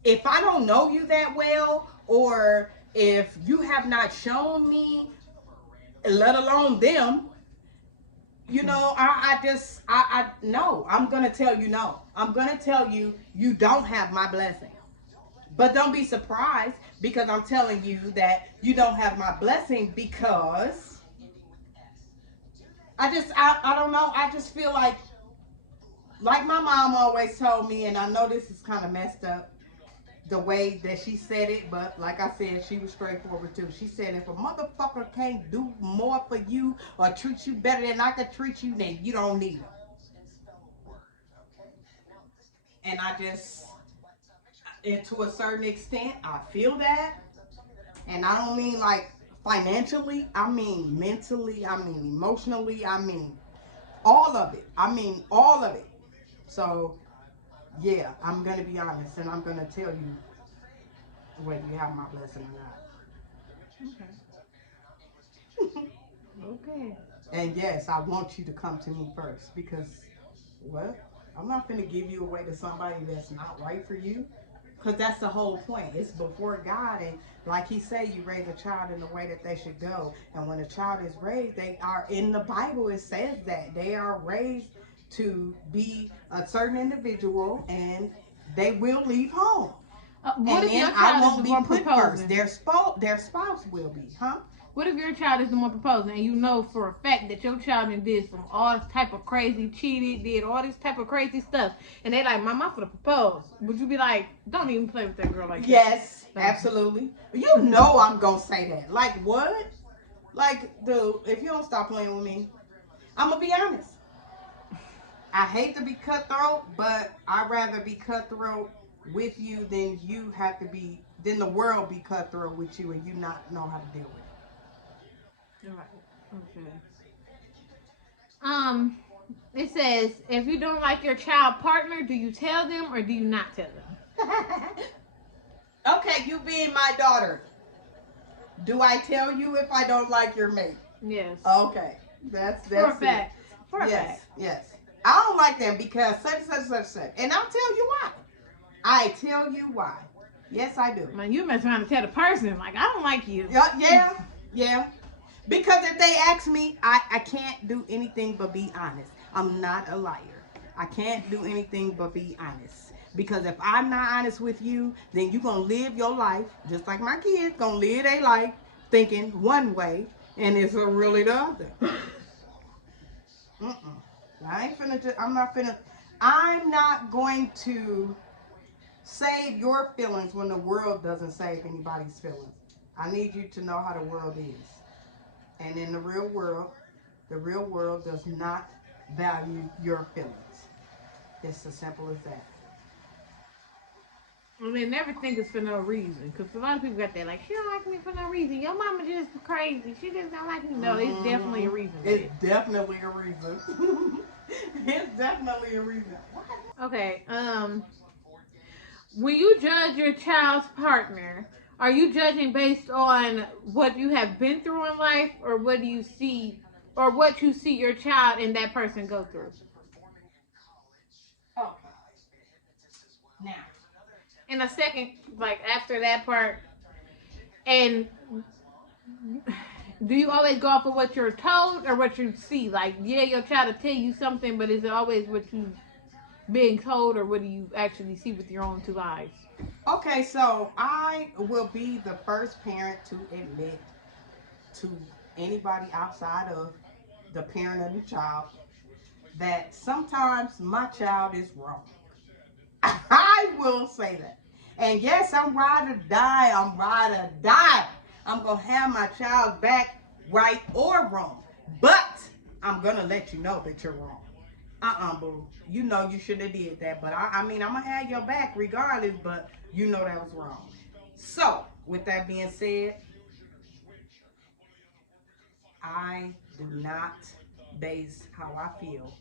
If I don't know you that well, or if you have not shown me, let alone them, no, I'm gonna tell you no. I'm gonna tell you you don't have my blessing. But don't be surprised because I'm telling you that you don't have my blessing because I don't know. I just feel like my mom always told me, and I know this is kind of messed up the way that she said it, but like I said, she was straightforward too. She said, if a motherfucker can't do more for you or treat you better than I could treat you, then you don't need him. And I just, and to a certain extent, I feel that. And I don't mean like financially, I mean mentally, I mean emotionally, I mean all of it. I mean all of it. So, yeah, I'm going to be honest and I'm going to tell you whether you have my blessing or not. Okay. And yes, I want you to come to me first because, what? I'm not going to give you away to somebody that's not right for you. Because that's the whole point. It's before God. And like he said, you raise a child in the way that they should go. And when a child is raised, they are, in the Bible, it says that. They are raised to be a certain individual and they will leave home. What And if your then I child is won't the be one put first. proposing? Their spouse will be, huh? What if your child is the one proposing and you know for a fact that your child did some all this type of crazy, cheated, did all this type of crazy stuff, and they like, Mom, I'm gonna propose. Would you be like, don't even play with that girl like that? Yes, absolutely. You know I'm gonna say that. Like what? Like, dude, if you don't stop playing with me, I'm gonna be honest. I hate to be cutthroat, but I'd rather be cutthroat with you than you have to be, than the world be cutthroat with you and you not know how to deal with All right. Okay. Um, it says, if you don't like your child partner, do you tell them or do you not tell them? it. Okay, you being my daughter, do I tell you if I don't like your mate? Yes. Okay, For a that's it. fact. For a Yes, fact. yes. I don't like them because such, and I'll tell you why. I tell you why. Yes, I do. Man, you mess around and tell the person, like, I don't like you. Yeah. Because if they ask me, I can't do anything but be honest. I'm not a liar. I can't do anything but be honest. Because if I'm not honest with you, then you're going to live your life, just like my kids, going to live their life thinking one way, and it's really the other. Mm-mm. I'm not going to save your feelings when the world doesn't save anybody's feelings. I need you to know how the world is. And in the real world does not value your feelings. It's as simple as that. I mean, never think it's for no reason. Because a lot of people got that, like, she don't like me for no reason. Your mama just crazy. She just don't like me. No, it's definitely a reason. It's definitely a reason. It's definitely a reason. Okay, when you judge your child's partner, are you judging based on what you have been through in life, or what do you see, or what you see your child and that person go through? Okay. Now, In a second, like after that part, and do you always go off of what you're told or what you see? Like, yeah, your child will tell you something, but is it always what you being told, or what do you actually see with your own two eyes? okay, so I will be the first parent to admit to anybody outside of the parent of the child that sometimes my child is wrong. I will say that. And yes, I'm ride or die. I'm ride or die. I'm going to have my child back, right or wrong. But I'm going to let you know that you're wrong. Boo. You know you should have did that. But I mean, I'm going to have your back regardless, but you know that was wrong. So, with that being said, I do not base how I feel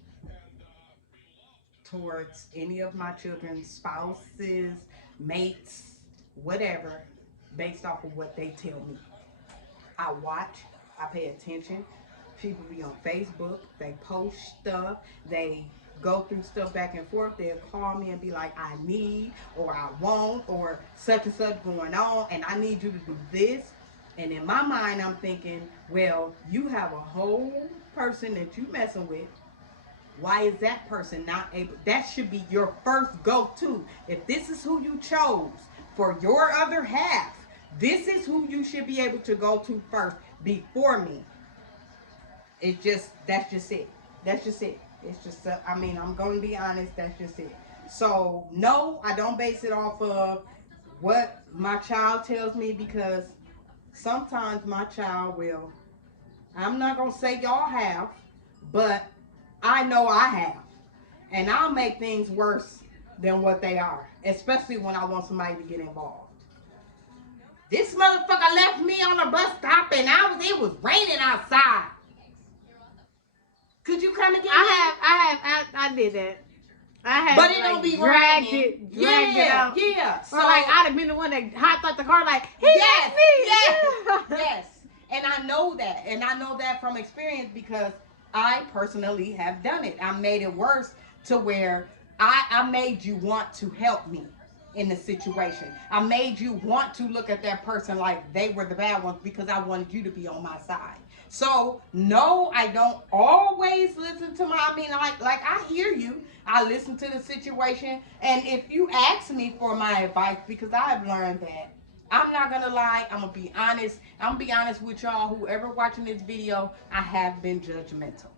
towards any of my children's spouses, mates, whatever, based off of what they tell me. I watch, I pay attention. People be on Facebook, they post stuff, they go through stuff back and forth. They'll call me and be like, I need, or I want, or such and such going on, and I need you to do this. And in my mind, I'm thinking, well, you have a whole person that you messing with. Why is that person not able? That should be your first go-to. If this is who you chose for your other half, this is who you should be able to go to first before me. It's just, that's just it. That's just it. It's just, I mean, I'm going to be honest, that's just it. So, no, I don't base it off of what my child tells me, because sometimes my child will, I'm not going to say y'all have, but I know I have. And I'll make things worse than what they are, especially when I want somebody to get involved. This motherfucker left me on a bus stop and it was raining outside. Could you come and get me? I did that. I had, but it don't be dragged raining. it out. Yeah. So, or like I'd have been the one that hopped out the car like, he left me. Yes. And I know that. And I know that from experience, because I personally have done it. I made it worse to where I made you want to help me in the situation. I made you want to look at that person like they were the bad ones, because I wanted you to be on my side. So, no, I don't always listen to I I hear you. I listen to the situation. And if you ask me for my advice, because I've learned that, I'm not going to lie. I'm going to be honest. I'm going to be honest with y'all. Whoever watching this video, I have been judgmental.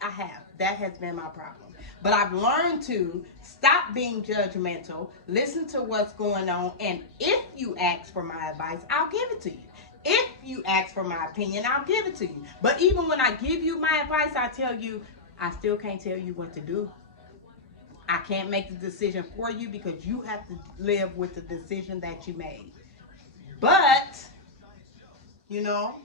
I have. That has been my problem. But I've learned to stop being judgmental, listen to what's going on, and if you ask for my advice, I'll give it to you. If you ask for my opinion, I'll give it to you. But even when I give you my advice, I tell you, I still can't tell you what to do. I can't make the decision for you, because you have to live with the decision that you made. But, you know,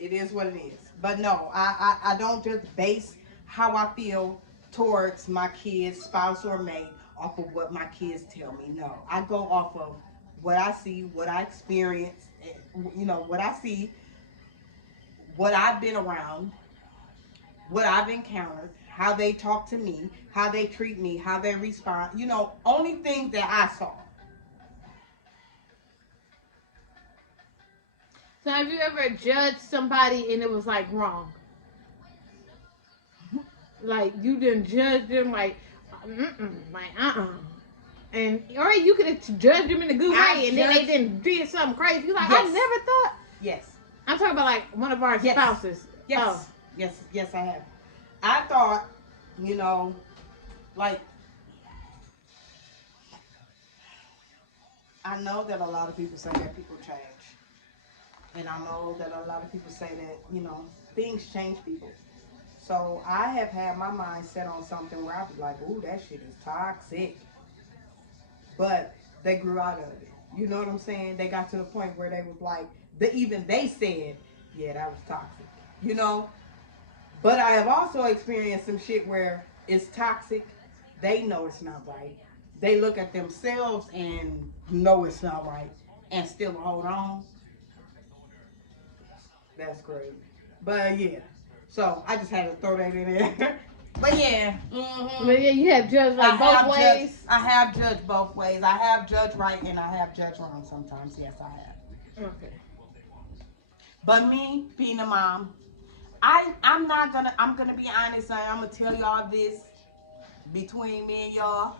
it is what it is. But no, I don't just base how I feel towards my kids, spouse or mate, off of what my kids tell me. No, I go off of what I see, what I experience, you know, what I see, what I've been around, what I've encountered, how they talk to me, how they treat me, how they respond, you know, only things that I saw. So have you ever judged somebody and it was like wrong? Like you didn't judge them like, and or you could have judged them in a good way, and then they didn't do something crazy. You're like, yes. I never thought. Yes. I'm talking about like one of our spouses. Yes. Oh. Yes, I have. I thought, you know, like, I know that a lot of people say that people change. And I know that a lot of people say that, you know, things change people. So I have had my mind set on something where I be like, ooh, that shit is toxic. But they grew out of it. You know what I'm saying? They got to the point where they was like, even they said, yeah, that was toxic. You know? But I have also experienced some shit where it's toxic. They know it's not right. They look at themselves and know it's not right and still hold on. That's great. But yeah. So I just had to throw that in there. But yeah. Mm-hmm. But yeah, you have judged like both ways. I have judged both ways. I have judged right and I have judged wrong sometimes. Yes, I have. Okay. But me being a mom, I'm gonna be honest. I'm gonna tell y'all this between me and y'all.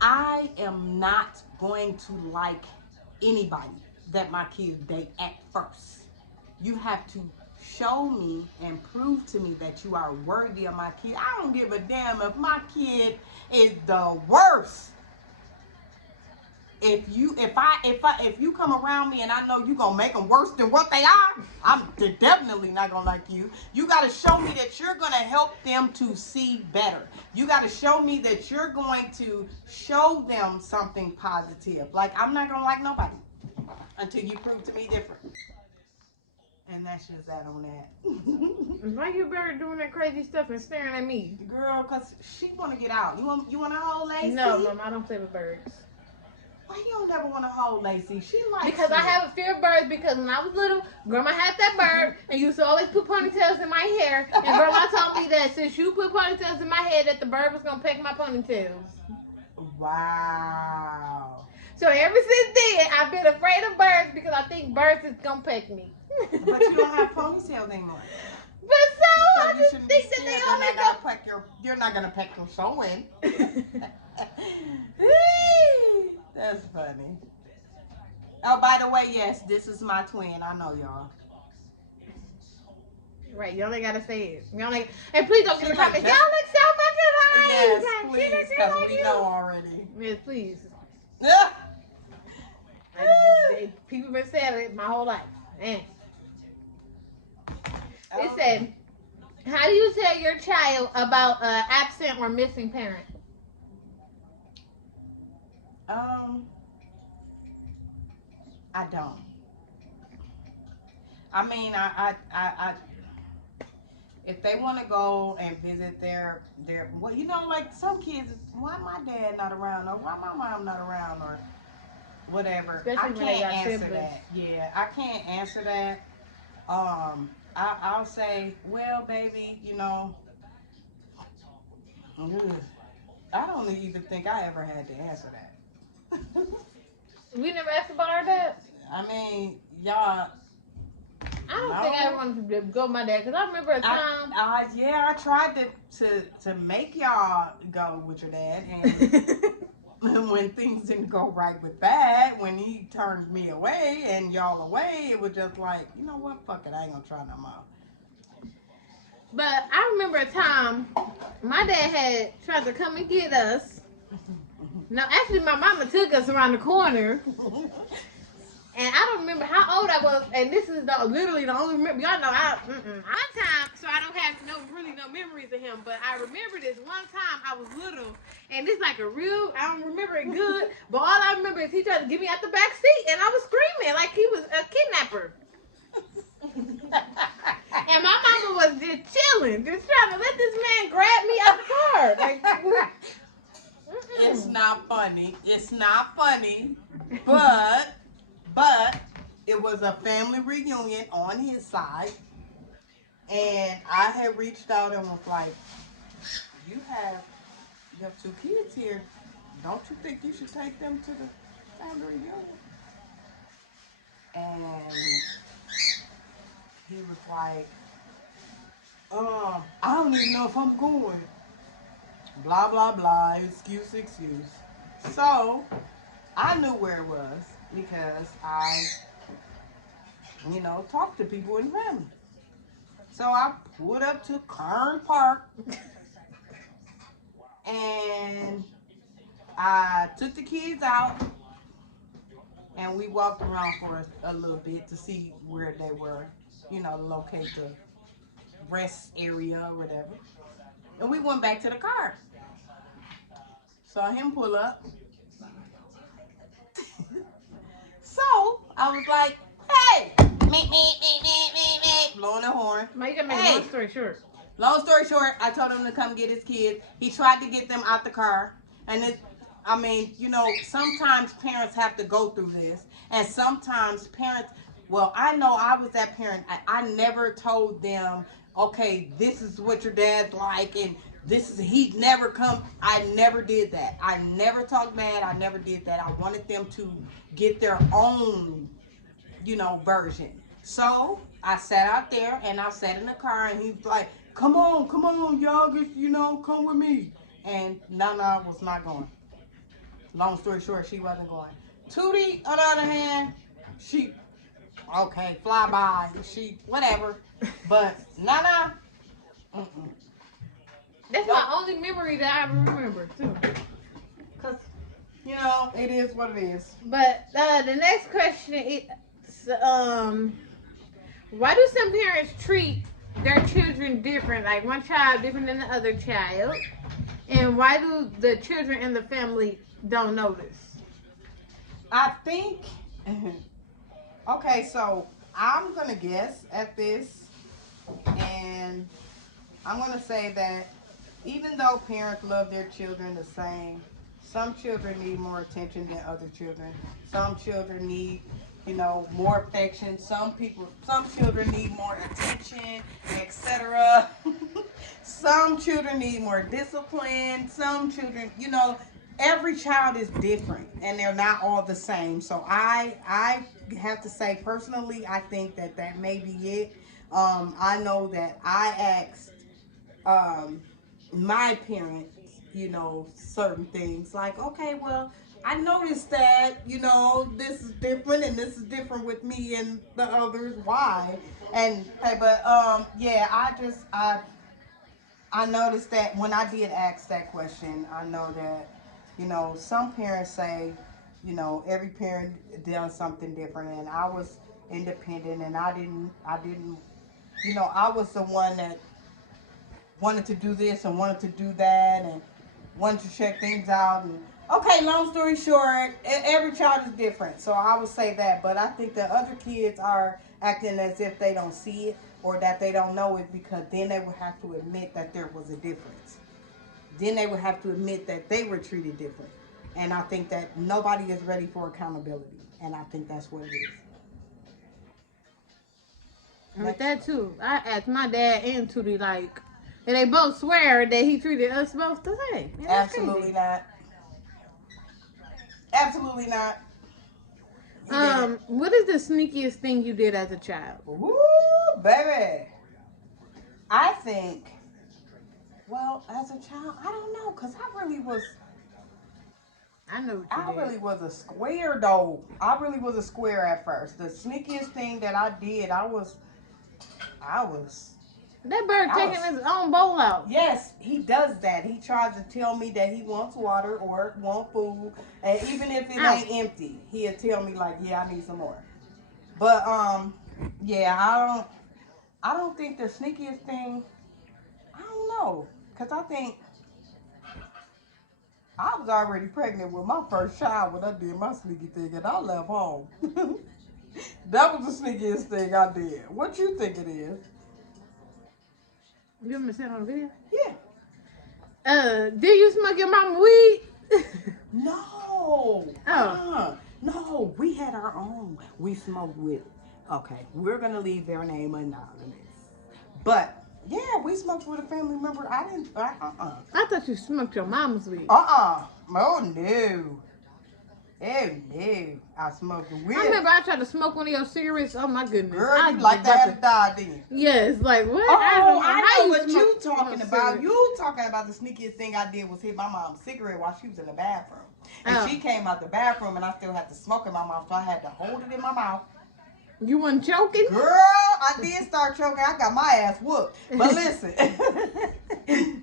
I am not going to like anybody that my kids date at first. You have to show me and prove to me that you are worthy of my kid. I don't give a damn if my kid is the worst. If you come around me and I know you gonna make them worse than what they are, I'm definitely not gonna like you. You gotta show me that you're gonna help them to see better. You gotta show me that you're going to show them something positive. Like, I'm not gonna like nobody until you prove to me different. And that's just that on that. Why you bird doing that crazy stuff and staring at me? Girl, cause she wanna get out. You want to hold Lacey? No, Mom, I don't play with birds. Why you don't never want to hold Lacey? She likes Because you. I have a fear of birds because when I was little, Grandma had that bird and used to always put ponytails in my hair. And Grandma told me that since you put ponytails in my head that the bird was going to peck my ponytails. Wow. So ever since then, I've been afraid of birds because I think birds is going to peck me. But you don't have ponytails anymore. But so I you just shouldn't think be that scared. they always They're not gonna peck you're not gonna peck your sewing. That's funny. Oh, by the way, yes, this is my twin. I know y'all. Right, you only gotta say it. You only, and please don't give me comments. Y'all like look so much alike. Yes, She please, looks just because like we you. know already. Yes, please. Yeah. People been saying it my whole life. Man. Oh. It said, how do you tell your child about an absent or missing parent? I don't. I mean, I if they want to go and visit their well, you know, like some kids, why my dad not around, or why my mom not around, or whatever. Especially when they got answer siblings. that. Yeah, I can't answer that. I'll say, well, baby, you know, I don't even think I ever had to answer that. We never asked about our dad. I mean, y'all. I don't think I ever wanted to go with my dad because I remember a time. I tried to make y'all go with your dad, and when things didn't go right with that, when he turned me away and y'all away, it was just like, you know what, fuck it, I ain't gonna try no more. But I remember a time my dad had tried to come and get us. No, actually, my mama took us around the corner. And I don't remember how old I was, and this is literally the only memory. Y'all know one time, so I don't have no memories of him, but I remember this one time I was little, and it's like a real, I don't remember it good, but all I remember is he tried to get me out the back seat, and I was screaming like he was a kidnapper. And my mama was just chilling, just trying to let this man grab me out the car. Like, It's not funny. It's not funny, but it was a family reunion on his side, and I had reached out and was like, you have 2 kids here. Don't you think you should take them to the family reunion? And he was like, I don't even know if I'm going. Blah, blah, blah, excuse. So, I knew where it was because I, talked to people in the family. So I pulled up to Kern Park and I took the kids out and we walked around for a little bit to see where they were, locate the rest area or whatever. And we went back to the car. Saw him pull up. So I was like, hey, blowing the horn. you can make a long story short. Long story short, I told him to come get his kids. He tried to get them out the car. And sometimes parents have to go through this. And sometimes parents, well, I know I was that parent. I never told them, okay, this is what your dad's like, and he'd never come. I never did that. I never talked bad. I never did that. I wanted them to get their own, version. So I sat out there and I sat in the car and he's like, come on, y'all, come with me. And Nana was not going. Long story short, she wasn't going. Tootie, on the other hand, she, okay, fly by, she, whatever. But Nana, That's my only memory that I remember, too. Because, it is what it is. But the next question is, why do some parents treat their children different, like one child different than the other child? And why do the children in the family don't notice? I think, okay, so I'm gonna guess at this, and I'm gonna say that even though parents love their children the same, some children need more attention than other children. Some children need, more affection. Some children need more attention, etc. Some children need more discipline. Some children, every child is different, and they're not all the same. So I have to say personally, I think that may be it. I know that I asked um, my parents, certain things like, okay, well, I noticed that, this is different and this is different with me and the others. Why? And okay, but yeah, I noticed that when I did ask that question, I know that, some parents say, every parent does something different, and I was independent, and I didn't, I was the one that wanted to do this and wanted to do that and wanted to check things out. And okay, long story short, every child is different. So I would say that. But I think that other kids are acting as if they don't see it or that they don't know it, because then they would have to admit that there was a difference. Then they would have to admit that they were treated different. And I think that nobody is ready for accountability. And I think that's what it is. And with that too, I asked my dad and Tootie like, and they both swear that he treated us both the same. And that's Absolutely crazy. not. Absolutely not. You did. What is the sneakiest thing you did as a child? Woo, baby. I think, well, as a child, I don't know, cause I know what I you did. really was a square though. I really was a square at first. The sneakiest thing that I did, I was, That bird I taking was- his own bowl out. yes, he does that. He tries to tell me that he wants water or want food, and even if it Ow. ain't empty, he'll tell me like, yeah, I need some more. But yeah, I don't think the sneakiest thing. I don't know, cause I think I was already pregnant with my first child when I did my sneaky thing, and I left home. That was the sneakiest thing I did. What you think it is? You want me to say it on the video? Yeah. Did you smoke your mama weed? No. Oh. No, we had our own. We smoked with. Okay, we're gonna leave their name anonymous. But yeah, we smoked with a family member. I didn't. I thought you smoked your mama's weed. Oh no. Oh no. I smoked with. I remember I tried to smoke one of your cigarettes. Oh my goodness. Girl, I you like was to about have to die then. Yes, like what? Oh, how I know what you smoke talking no about. cigarette? You talking about the sneakiest thing I did was hit my mom's cigarette while she was in the bathroom. And Oh. she came out the bathroom and I still had to smoke in my mouth, so I had to hold it in my mouth. You wasn't choking? Girl, I did start choking. I got my ass whooped. But listen,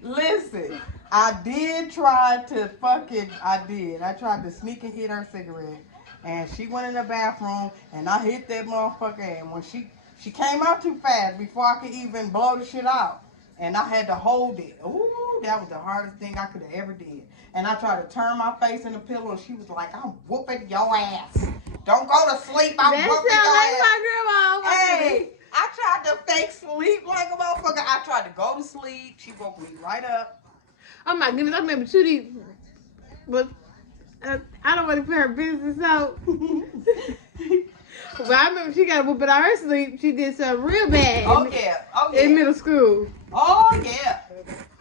listen, I did try to I tried to sneak and hit her cigarette. And she went in the bathroom and I hit that motherfucker. And when she came out too fast before I could even blow the shit out. And I had to hold it. Ooh, that was the hardest thing I could have ever did. And I tried to turn my face in the pillow and she was like, I'm whooping your ass. Don't go to sleep. I'm That whooping sound your like ass. my grandma. Oh my Hey, goodness. I tried to fake sleep like a motherfucker. I tried to go to sleep. She woke me right up. Oh my goodness, I remember Tootie, but I don't want to put her business out. But I remember she got whooping out her sleep. She did something real bad in middle school. Oh yeah.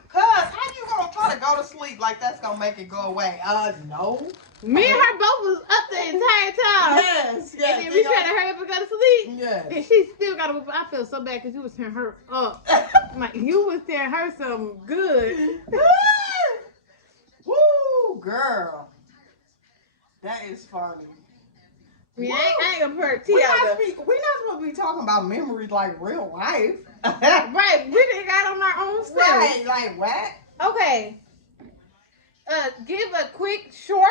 Cuz, how you gonna try to go to sleep like that's gonna make it go away? No. Me and her both was up the entire time. Yes, And yes. then we tried to hurry up and go to sleep. Yes. And she still got to whoop. I feel so bad because you was tearing her up. Like, you was tearing her some good. Woo, girl. That is funny. I mean, I ain't gonna put her tea We're out not, there. we're not supposed to be talking about memories like real life. Right, we done got on our own stuff. Right, like what? Okay. Give a quick, short,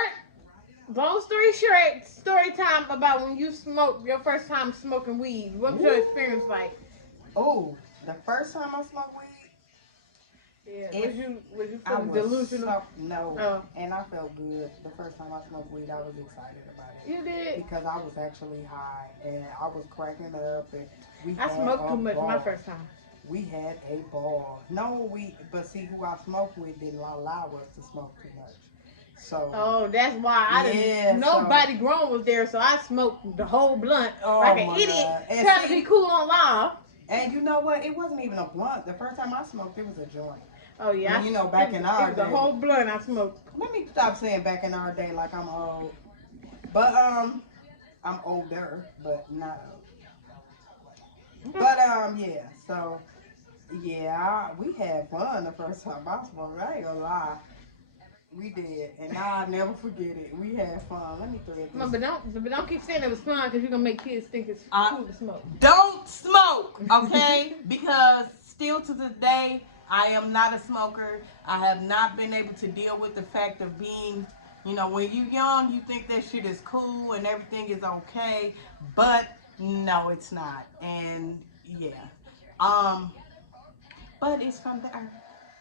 long story short, story time about when you smoked your first time smoking weed. What was your experience like? Oh, the first time I smoked weed, Yeah. If Was you I feeling was delusional? no, Oh, and I felt good. The first time I smoked weed, I was excited about it you did. because I was actually high and I was cracking up, and we I had smoked a too much my ball. first time. We had a ball. No, but see, who I smoked with didn't allow us to smoke too much. So, Oh, that's why I didn't. yeah, so, Nobody grown was there, so I smoked the whole blunt oh like an my idiot, God. And trying to be see, cool on live. and you know what? It wasn't even a blunt. The first time I smoked, it was a joint. Oh I yeah, mean, back in it our was a day. whole blunt I smoked. Let me stop saying back in our day like I'm old. But, I'm older, but not old. But, yeah, so, yeah, we had fun the first time I smoked. I ain't gonna lie. We did, and now I never forget it. We had fun. Let me thread No, this. but don't keep saying it was fun because you're gonna make kids think it's I cool to smoke. don't smoke, okay? Because still to this day, I am not a smoker. I have not been able to deal with the fact of being, when you're young, you think that shit is cool and everything is okay, but no, it's not. And yeah, um, but it's from the earth.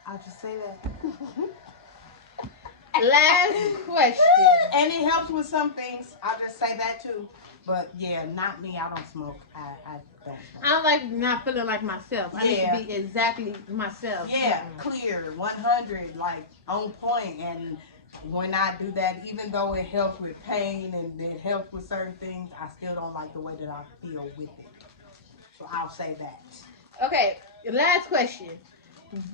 I'll just say that. Last question. And it helps with some things. I'll just say that too. But yeah, not me. I don't smoke. I don't smoke. I like not feeling like myself. I need Yeah. to be exactly myself. Yeah, clear, 100, like on point. And when I do that, even though it helps with pain and it helps with certain things, I still don't like the way that I feel with it. So I'll say that. Okay, last question.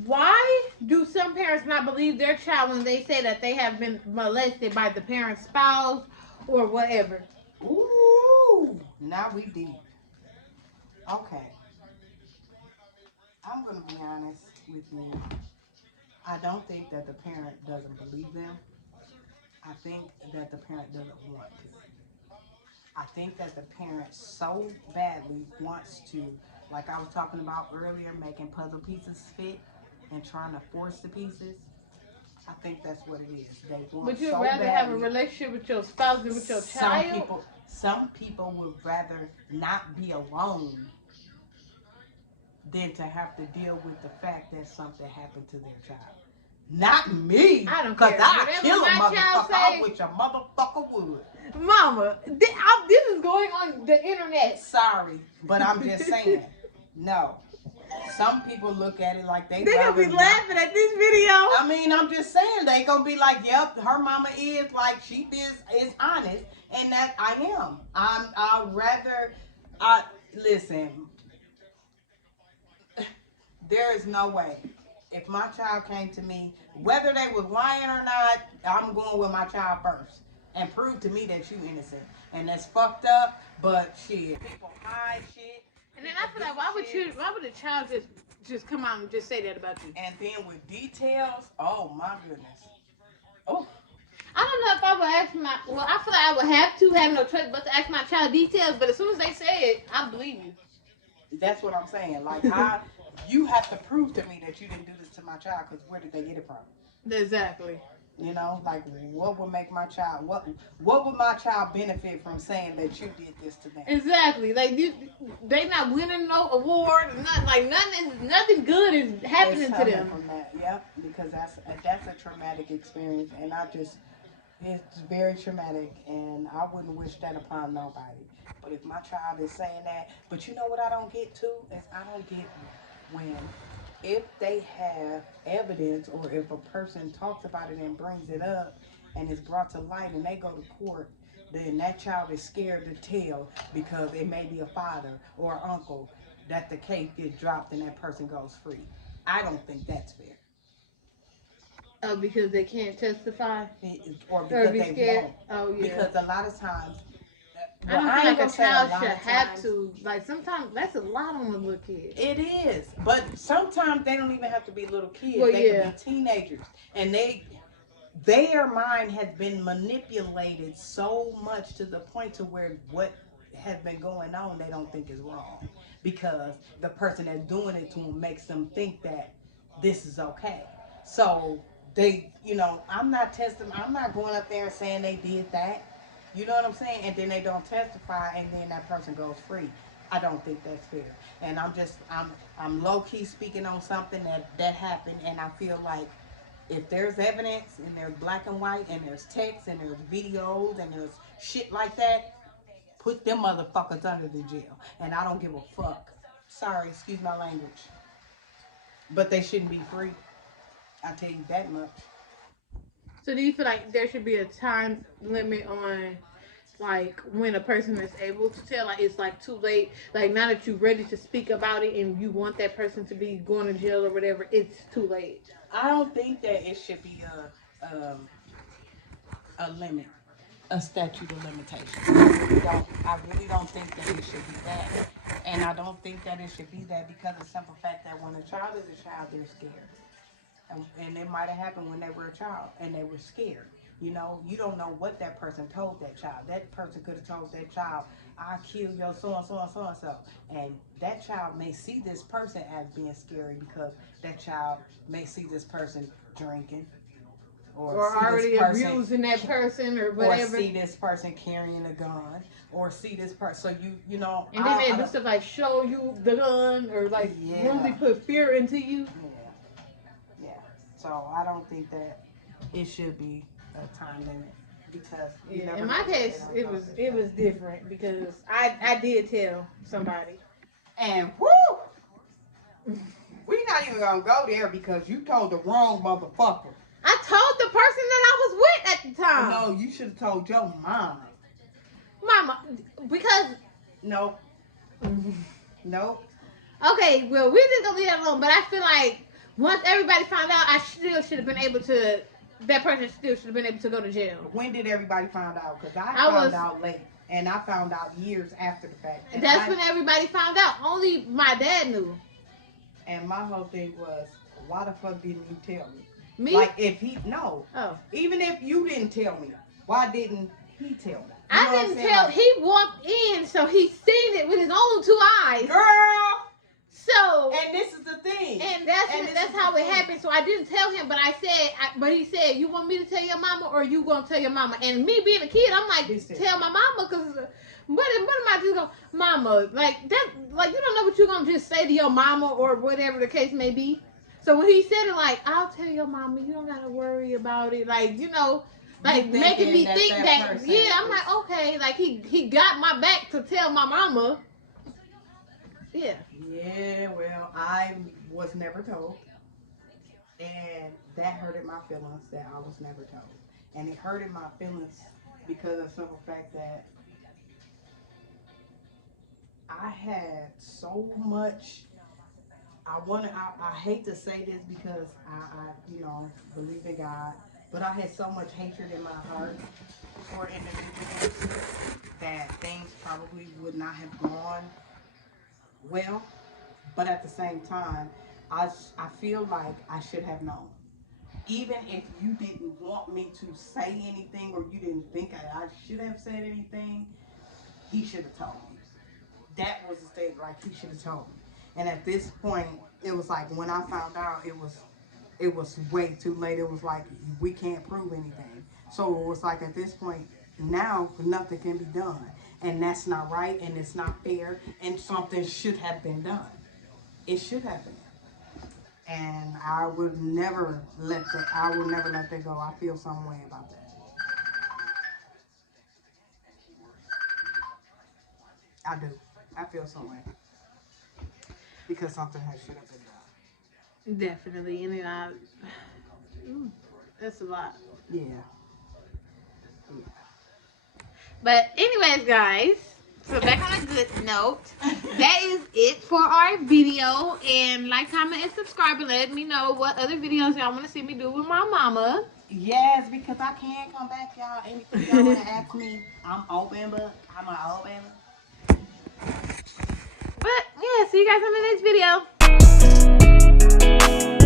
Why do some parents not believe their child when they say that they have been molested by the parent's spouse or whatever? Ooh, now we deep. Okay, I'm gonna be honest with you. I don't think that the parent doesn't believe them. I think that the parent doesn't want to. I think that the parent so badly wants to, like I was talking about earlier, making puzzle pieces fit and trying to force the pieces. I think that's what it is. They want Would you so rather have a badly. relationship with your spouse than with your child? Some people would rather not be alone than to have to deal with the fact that something happened to their child. Not me, I don't cause care. I Whatever kill a my child motherfucker. I say, wish a motherfucker would. Mama, this is going on the internet. Sorry, but I'm just saying. No. Some people look at it like They gonna be rather laughing at this video. I mean, I'm just saying they gonna be like, yep, her mama is like she is honest, and that I am. I'd rather I listen. There is no way. If my child came to me, whether they was lying or not, I'm going with my child first and prove to me that you innocent. And that's fucked up, but shit. People hide shit. And then I feel like why would a child just come out and just say that about you? And then with details, oh my goodness. Oh, I don't know if I would ask I feel like I would have no choice but to ask my child details, but as soon as they say it, I believe you. that's what I'm saying. Like you have to prove to me that you didn't do this to my child, because where did they get it from? Exactly. Like what would make my child what would my child benefit from saying that you did this to them? Exactly. Like they not winning no award, nothing good is happening to them. From that, yep, because that's a traumatic experience, and it's very traumatic, and I wouldn't wish that upon nobody. But if my child is saying that, but you know what I don't get too is I don't get when if they have evidence or if a person talks about it and brings it up and it's brought to light and they go to court, then that child is scared to tell because it may be a father or uncle that the case gets dropped and that person goes free. I don't think that's fair. Because they can't testify, Or because be they scared. won't. Oh yeah. Because a lot of times, I don't feel like a child should have times, to. Like sometimes that's a lot on the little kid. It is, but sometimes they don't even have to be little kids. Well, they yeah. can be teenagers, and their mind has been manipulated so much to the point to where what has been going on they don't think is wrong because the person that's doing it to them makes them think that this is okay. So I'm not going up there and saying they did that. You know what I'm saying? And then they don't testify, and then that person goes free. I don't think that's fair. And I'm low key speaking on something that happened, and I feel like if there's evidence and there's black and white and there's text and there's videos and there's shit like that, put them motherfuckers under the jail. And I don't give a fuck. Sorry, excuse my language. But they shouldn't be free. I tell you that much. So do you feel like there should be a time limit on like when a person is able to tell, like it's like too late, like now that you're ready to speak about it and you want that person to be going to jail or whatever, it's too late? I don't think that it should be a limit, a statute of limitations. I really don't think that it should be that. And I don't think that it should be that because of the simple fact that when a child is a child, they're scared. And it might have happened when they were a child and they were scared. You know, you don't know what that person told that child. That person could have told that child, "I kill your so and so and so and so." And that child may see this person as being scary because that child may see this person drinking, Or already abusing that person or whatever. Or see this person carrying a gun, or see this person. So you know. And then they do stuff like show you the gun or like really put fear into you. Yeah. So I don't think that it should be a time limit because in my case it was different because I did tell somebody. And whoo, we're not even gonna go there because you told the wrong motherfucker. I told the person that I was with at the time. No, you should have told your mama. Mama, because nope. Nope. Okay, well, we're just gonna leave that alone. But I feel like once everybody found out, I still should have been able to. That person still should have been able to go to jail. When did everybody find out? Because I found out late, and I found out years after the fact. And that's when everybody found out. Only my dad knew. And my whole thing was, why the fuck didn't you tell me? Me? Like even if you didn't tell me, why didn't he tell me? I didn't tell. Like, he walked in, so he seen it with his own 2 eyes. Girl. So. And this is the thing. And that's how it happened. So I didn't tell him, but but he said, "You want me to tell your mama, or you gonna tell your mama?" And me being a kid, I'm like, "Tell my mama," because what am I just gonna, mama? Like that, like you don't know what you're gonna just say to your mama or whatever the case may be. So when he said it, like, "I'll tell your mama, you don't gotta worry about it," like like making me think that I'm like, okay, like he got my back to tell my mama. Yeah. Yeah, well, I was never told. And that hurted my feelings that I was never told. And it hurted my feelings because of the simple fact that I had so much. I hate to say this because I believe in God, but I had so much hatred in my heart for individuals that things probably would not have gone well. But at the same time, I feel like I should have known. Even if you didn't want me to say anything or you didn't think I should have said anything, he should have told me. That was the thing, like he should have told me. And at this point, it was like when I found out, it was way too late. It was like we can't prove anything. So it was like at this point, now nothing can be done. And that's not right, and it's not fair, and something should have been done. It should have been. And I would never let that go. I feel some way about that. I do. I feel some way. Because something should have been done. Definitely. And that's a lot. Yeah. But anyways, guys, so back on a good note, that is it for our video. And like, comment, and subscribe, and let me know what other videos y'all want to see me do with my mama. Yes, because I can come back, y'all. Anything y'all want to ask me, I'm open, but I'm an open. But yeah, see you guys in the next video.